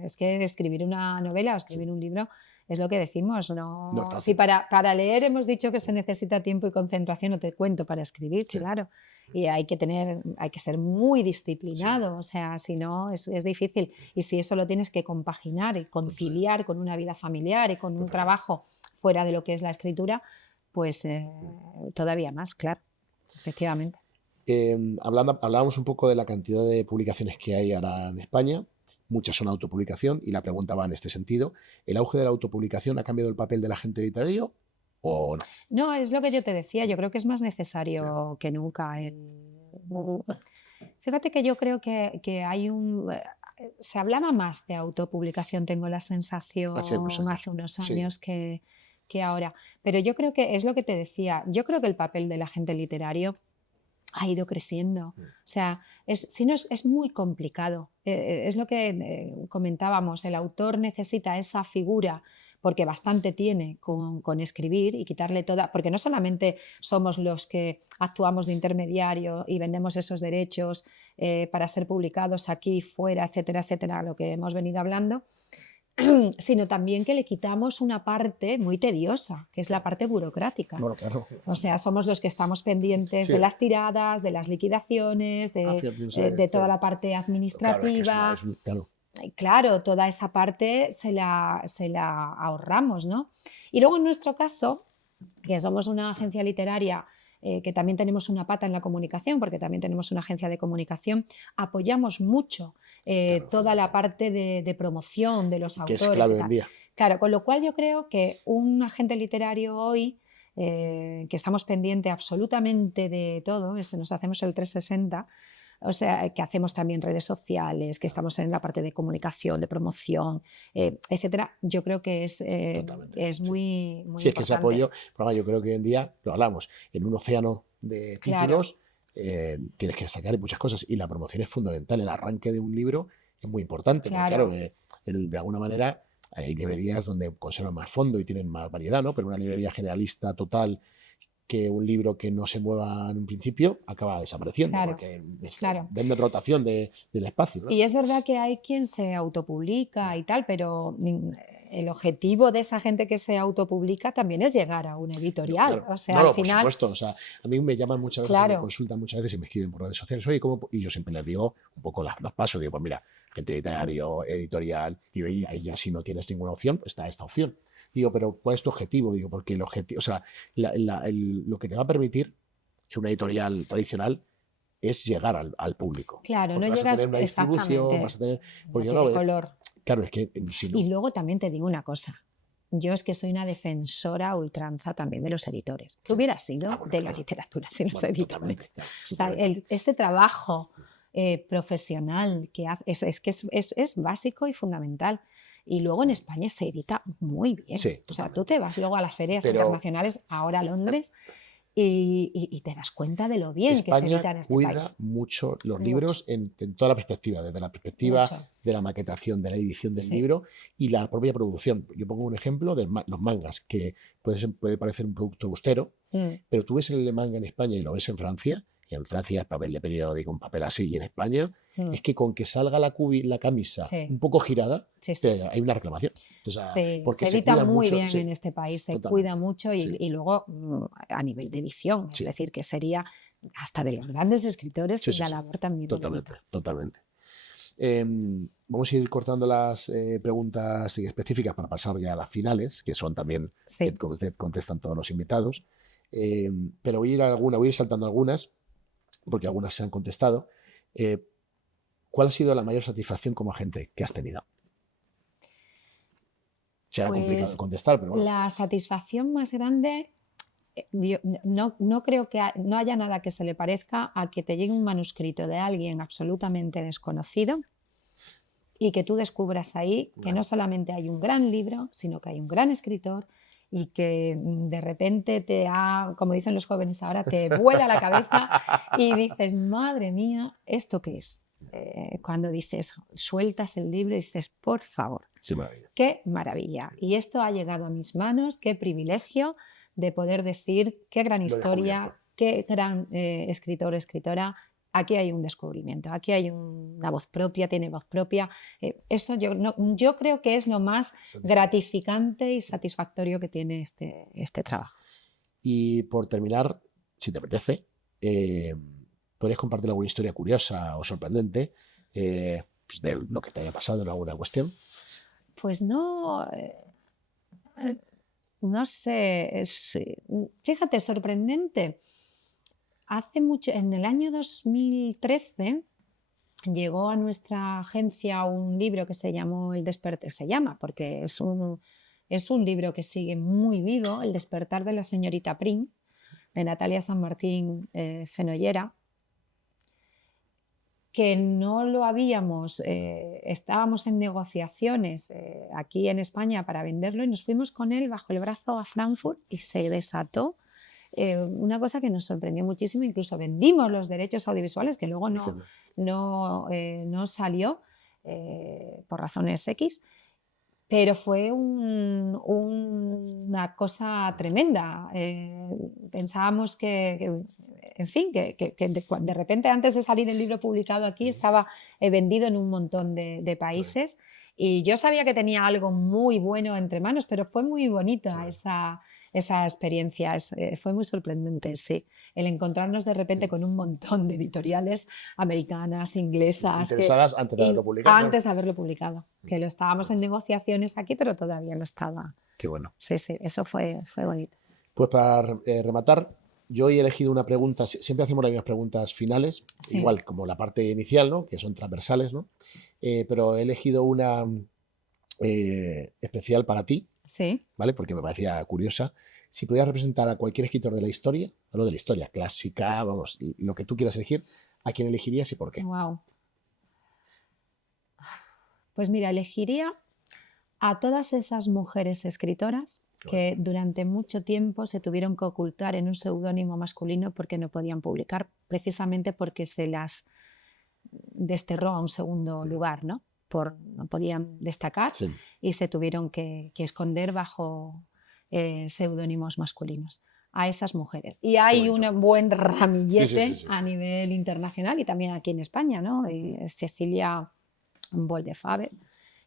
es que escribir una novela o escribir un libro es lo que decimos. No es fácil. Si para leer hemos dicho que se necesita tiempo y concentración, no te cuento para escribir, Sí. claro. Y hay que ser muy disciplinado, o sea, si no es difícil. Y si eso lo tienes que compaginar y conciliar con una vida familiar y con un trabajo fuera de lo que es la escritura, pues todavía más, claro, efectivamente. Hablábamos un poco de la cantidad de publicaciones que hay ahora en España. Muchas son autopublicación y la pregunta va en este sentido. ¿El auge de la autopublicación ha cambiado el papel del agente literario o no? No, es lo que yo te decía, yo creo que es más necesario que nunca. Fíjate que yo creo que hay se hablaba más de autopublicación, tengo la sensación, Hace unos años. hace unos Sí. años que ahora. Pero yo creo que es lo que te decía, yo creo que el papel del agente literario ha ido creciendo. O sea, si no es muy complicado. Es lo que comentábamos, el autor necesita esa figura porque bastante tiene con escribir y quitarle toda, porque no solamente somos los que actuamos de intermediario y vendemos esos derechos para ser publicados aquí, fuera, etcétera, etcétera, lo que hemos venido hablando, sino también que le quitamos una parte muy tediosa, que es la parte burocrática. Bueno, claro. O sea, somos los que estamos pendientes Sí. de las tiradas, de las liquidaciones, de toda la parte administrativa. Claro. Claro, toda esa parte se la ahorramos, ¿no? Y luego en nuestro caso, que somos una agencia literaria que también tenemos una pata en la comunicación, porque también tenemos una agencia de comunicación, apoyamos mucho Claro, toda la fíjate. parte de promoción de los Que autores. es clave y hoy en tal. día. Claro, con lo cual yo creo que un agente literario hoy, que estamos pendientes absolutamente de todo, nos hacemos el 360, o sea, que hacemos también redes sociales, que estamos en la parte de comunicación, de promoción, etcétera, yo creo que es Totalmente, sí. muy, muy Sí, es que ese importante. apoyo, por ejemplo, yo creo que hoy en día, lo hablamos, en un océano de Claro. títulos tienes que destacar muchas cosas y la promoción es fundamental. El arranque de un libro es muy importante, porque Claro. claro, de alguna manera hay librerías donde conservan más fondo y tienen más variedad, ¿no? Pero una librería generalista total, que un libro que no se mueva en un principio acaba desapareciendo, Claro, porque claro. vende rotación del espacio, ¿no? Y es verdad que hay quien se autopublica y tal, pero el objetivo de esa gente que se autopublica también es llegar a una editorial. Claro. O sea, No, al por final, supuesto. O sea, a mí me llaman muchas veces, me claro, consultan muchas veces y me escriben por redes sociales, oye, ¿cómo? Y yo siempre les digo un poco las pasos, digo, pues mira, gente literario, editorial, y ahí ya si no tienes ninguna opción, pues está esta opción. Digo, pero ¿cuál es tu objetivo? Digo, porque el objetivo, o sea, lo que te va a permitir que una editorial tradicional es llegar al público. claro, Porque no vas a llegas tener una distribución, exactamente, vas a tener. no Porque tiene no, color. claro, es que si no. Y luego también te digo una cosa. Yo es que soy una defensora a ultranza también de los editores. ¿Qué Sí. hubiera sido Ah, bueno, de la claro. literatura sin los Bueno, editores? totalmente, claro, O sea, totalmente. este trabajo profesional que hace, es que es básico y fundamental. Y luego en España se edita muy bien. Sí, O sea, tú totalmente. te vas luego a las ferias Pero internacionales, ahora a Londres, y te das cuenta de lo bien que se edita en España este cuida país. mucho los Mucho. libros en toda la perspectiva, desde la perspectiva Mucho. de la maquetación, de la edición del Sí. libro y la propia producción. Yo pongo un ejemplo de los mangas, que puede parecer un producto austero, Mm. pero tú ves el manga en España y lo ves en Francia, en Francia es papel de periódico, un papel así, y en España Mm. es que con que salga la camisa Sí, un poco girada, sí, sí, sí. hay una reclamación. O sea, Sí, porque se se edita cuida muy mucho, bien sí, en este país, se cuida totalmente, mucho sí, y luego a nivel de edición, es sí, decir, que sería hasta de los grandes escritores sí, sí, la sí, labor también de totalmente, editar. totalmente. Vamos a ir cortando las preguntas específicas para pasar ya a las finales, que son también que Sí, contestan todos los invitados. Pero voy a ir saltando algunas, porque algunas se han contestado. Eh, ¿Cuál ha sido la mayor satisfacción como agente que has tenido? Será complicado de pues contestar, pero bueno. la satisfacción más grande, no creo que no haya nada que se le parezca a que te llegue un manuscrito de alguien absolutamente desconocido y que tú descubras ahí que no solamente hay un gran libro, sino que hay un gran escritor y que de repente como dicen los jóvenes ahora, te vuela la cabeza y dices, madre mía, ¿esto qué es? Cuando dices, sueltas el libro y dices, por favor, Sí, maravilla. qué maravilla. Y esto ha llegado a mis manos, qué privilegio de poder decir qué gran Lo he descubierto. historia, qué gran escritor o escritora. Aquí hay un descubrimiento, aquí hay una voz propia, tiene voz propia. Eso yo creo que es lo más gratificante y satisfactorio que tiene este trabajo. Y por terminar, si te apetece, podrías compartir alguna historia curiosa o sorprendente pues de lo que te haya pasado en alguna cuestión. Pues no, no sé, fíjate, sorprendente. Hace mucho, en el año 2013, llegó a nuestra agencia un libro que se llamó El despertar, se llama, porque es un libro que sigue muy vivo, El despertar de la señorita Prim, de Natalia San Martín Fenollera, que no lo habíamos, estábamos en negociaciones aquí en España para venderlo y nos fuimos con él bajo el brazo a Frankfurt y se desató una cosa que nos sorprendió muchísimo, incluso vendimos los derechos audiovisuales, que luego no salió por razones X, pero fue una cosa tremenda. Pensábamos en fin, que de repente antes de salir el libro publicado aquí estaba vendido en un montón de países y yo sabía que tenía algo muy bueno entre manos, pero fue muy bonita esa experiencia, fue muy sorprendente, sí, el encontrarnos de repente con un montón de editoriales americanas, inglesas, Interesadas antes de haberlo publicado. antes de haberlo publicado, que lo estábamos en negociaciones aquí, pero todavía no estaba. Qué bueno. Sí, sí, eso fue bonito. Pues para rematar, yo he elegido una pregunta, siempre hacemos las mismas preguntas finales, Sí, igual como la parte inicial, ¿no? Que son transversales, ¿no? Pero he elegido una especial para ti, sí. ¿vale? Porque me parecía curiosa. Si pudieras representar a cualquier escritor de la historia, hablo de la historia clásica, vamos, lo que tú quieras elegir, ¿a quién elegirías y por qué? Wow. Pues mira, elegiría a todas esas mujeres escritoras que durante mucho tiempo se tuvieron que ocultar en un seudónimo masculino porque no podían publicar, precisamente porque se las desterró a un segundo lugar, ¿no? No podían destacar Sí. y se tuvieron que esconder bajo seudónimos masculinos a esas mujeres. Y hay un buen ramillete a nivel internacional y también aquí en España, ¿no? Cecilia Boldefaber,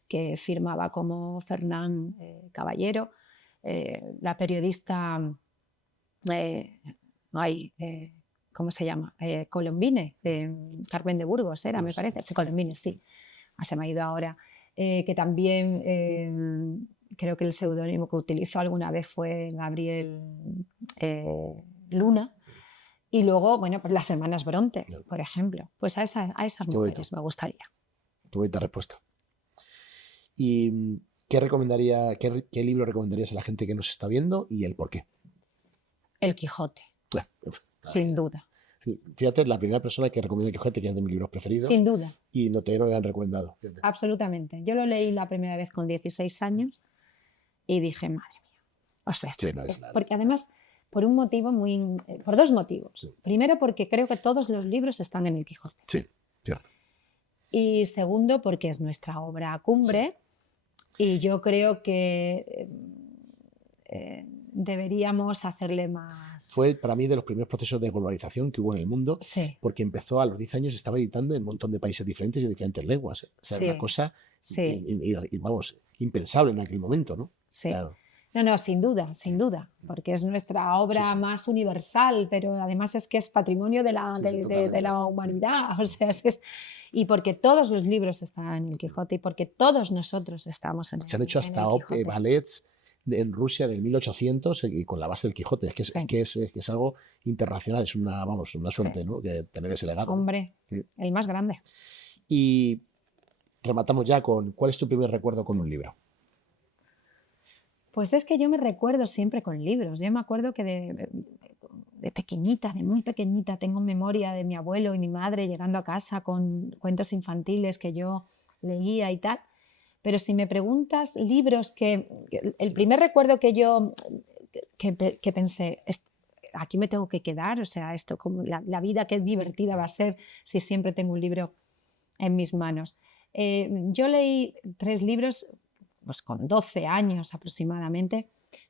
que firmaba como Fernán Caballero, la periodista, ¿cómo se llama? Colombine, Carmen de Burgos era, me parece, sí, Colombine, sí, se me ha ido ahora, que también creo que el seudónimo que utilizó alguna vez fue Gabriel Luna. Y luego, bueno, pues las hermanas Bronte, por ejemplo, pues a esas mujeres me gustaría. Qué bonita respuesta. ¿Y qué libro recomendarías a la gente que nos está viendo y el por qué? El Quijote, sin duda. Fíjate, la primera persona que recomienda el Quijote, que es de mis libros preferidos, Sin duda. y no te lo han recomendado. Fíjate. Absolutamente. Yo lo leí la primera vez con 16 años y dije, madre mía. O sea, Sí, no, es porque además, por dos motivos. Sí. Primero, porque creo que todos los libros están en el Quijote. Sí, cierto. Y segundo, porque es nuestra obra cumbre y yo creo que deberíamos hacerle más... Fue para mí de los primeros procesos de globalización que hubo en el mundo, Sí, porque empezó a los 10 años, estaba editando en un montón de países diferentes y en diferentes lenguas. O sea, era una sí, cosa, sí, vamos, impensable en aquel momento, ¿no? sí. Claro, No, no, sin duda, porque es nuestra obra sí, sí, más universal, pero además es que es patrimonio de la, sí, sí, de totalmente. la humanidad, o sea, y porque todos los libros están en el Quijote y porque todos nosotros estamos Se han hecho en hasta el Quijote. ballets en Rusia del 1800 y con la base del Quijote. Sí, Es que es algo internacional, es una, vamos, una sí, suerte, ¿no? Que tener ese legado, ¿no? hombre, Sí. el más grande. Y rematamos ya con, ¿cuál es tu primer recuerdo con un libro? Pues es que yo me recuerdo siempre con libros. Yo me acuerdo que de pequeñita, de muy pequeñita, tengo memoria de mi abuelo y mi madre llegando a casa con cuentos infantiles que yo leía y tal. Pero si me preguntas libros el Sí, primer recuerdo que yo que pensé, aquí me tengo que quedar, o sea, esto como la vida qué divertida va a ser si siempre tengo un libro en mis manos. Yo leí 3 libros pues con 12 años aproximadamente,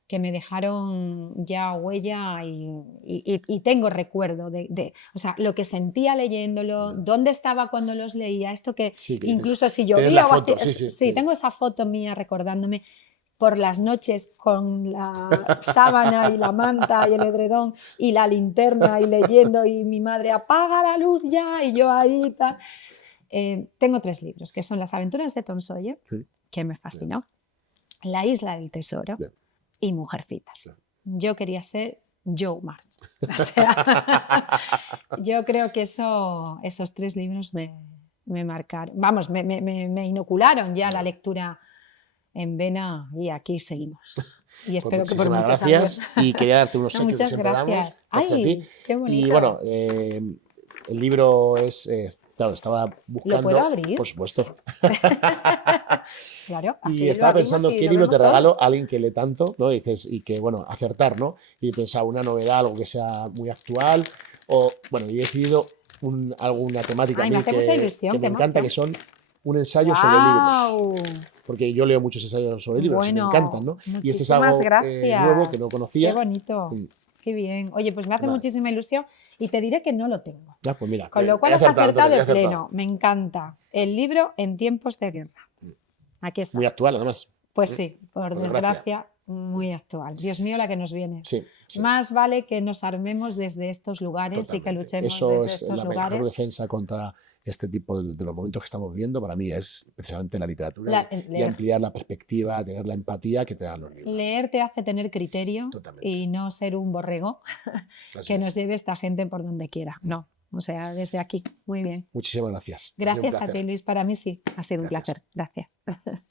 que me dejaron ya huella y tengo recuerdo o sea, lo que sentía leyéndolo, ya. dónde estaba cuando los leía, esto que Sí, que dices, incluso si tener la llovía foto, sí, sí, sí, tengo esa foto mía recordándome por las noches con la sábana y la manta y el edredón y la linterna y leyendo y mi madre apaga la luz ya y yo ahí tal. Tengo 3 libros, que son Las aventuras de Tom Sawyer, sí, que me ya, fascinó, La isla del tesoro ya, y Mujercitas. ya. Yo quería ser Joe March. O sea, yo creo que esos 3 libros me marcaron, vamos, me inocularon ya la lectura en vena y aquí seguimos. Y Pues espero que por muchísimas muchos años. gracias y quería darte un No, obsequio que muchas siempre damos, gracias. gracias a ti. ¡Ay, qué Y bueno, bonito! el libro es, claro, estaba ¿Lo puedo buscando, abrir? por supuesto, Claro, y así lo estaba abrimos pensando y qué lo libro te vemos regalo todos. a alguien que lee tanto, ¿no? Y dices, y que, bueno, acertar, ¿no? Y pensaba una novedad, algo que sea muy actual, o, bueno, y he decidido alguna temática a Ay, me mí hace mucha que ilusión, me qué encanta, que emoción. son un ensayo sobre libros. ¡Guau! Porque yo leo muchos ensayos sobre libros y me encantan, Bueno, ¿no? Y este es muchísimas algo nuevo que no gracias. Qué conocía. bonito. Qué bien. Oye, pues me hace Nada, muchísima ilusión y te diré que no lo tengo. ya, pues mira, Con lo he cual has acertado entonces, acertado he de acertado. pleno. Me encanta. El libro en tiempos de guerra. Aquí Muy está. actual, además. Pues sí, por Por desgracia. desgracia, muy actual. Dios mío, la que nos viene. Sí, sí, Más vale que nos armemos desde estos lugares y que totalmente. luchemos Eso desde es estos la mejor lugares. defensa contra este tipo de los momentos que estamos viviendo. Para mí es precisamente la literatura y Leer. ampliar la perspectiva, tener la empatía que te dan los libros. Leer te hace tener criterio Totalmente. y no ser un borrego Así que nos es. lleve esta gente por donde quiera. No, o sea, desde aquí. Muy bien. Muchísimas gracias. Ha sido un Gracias a placer. ti, Luis. Para mí sí, ha sido un Gracias. placer. Gracias.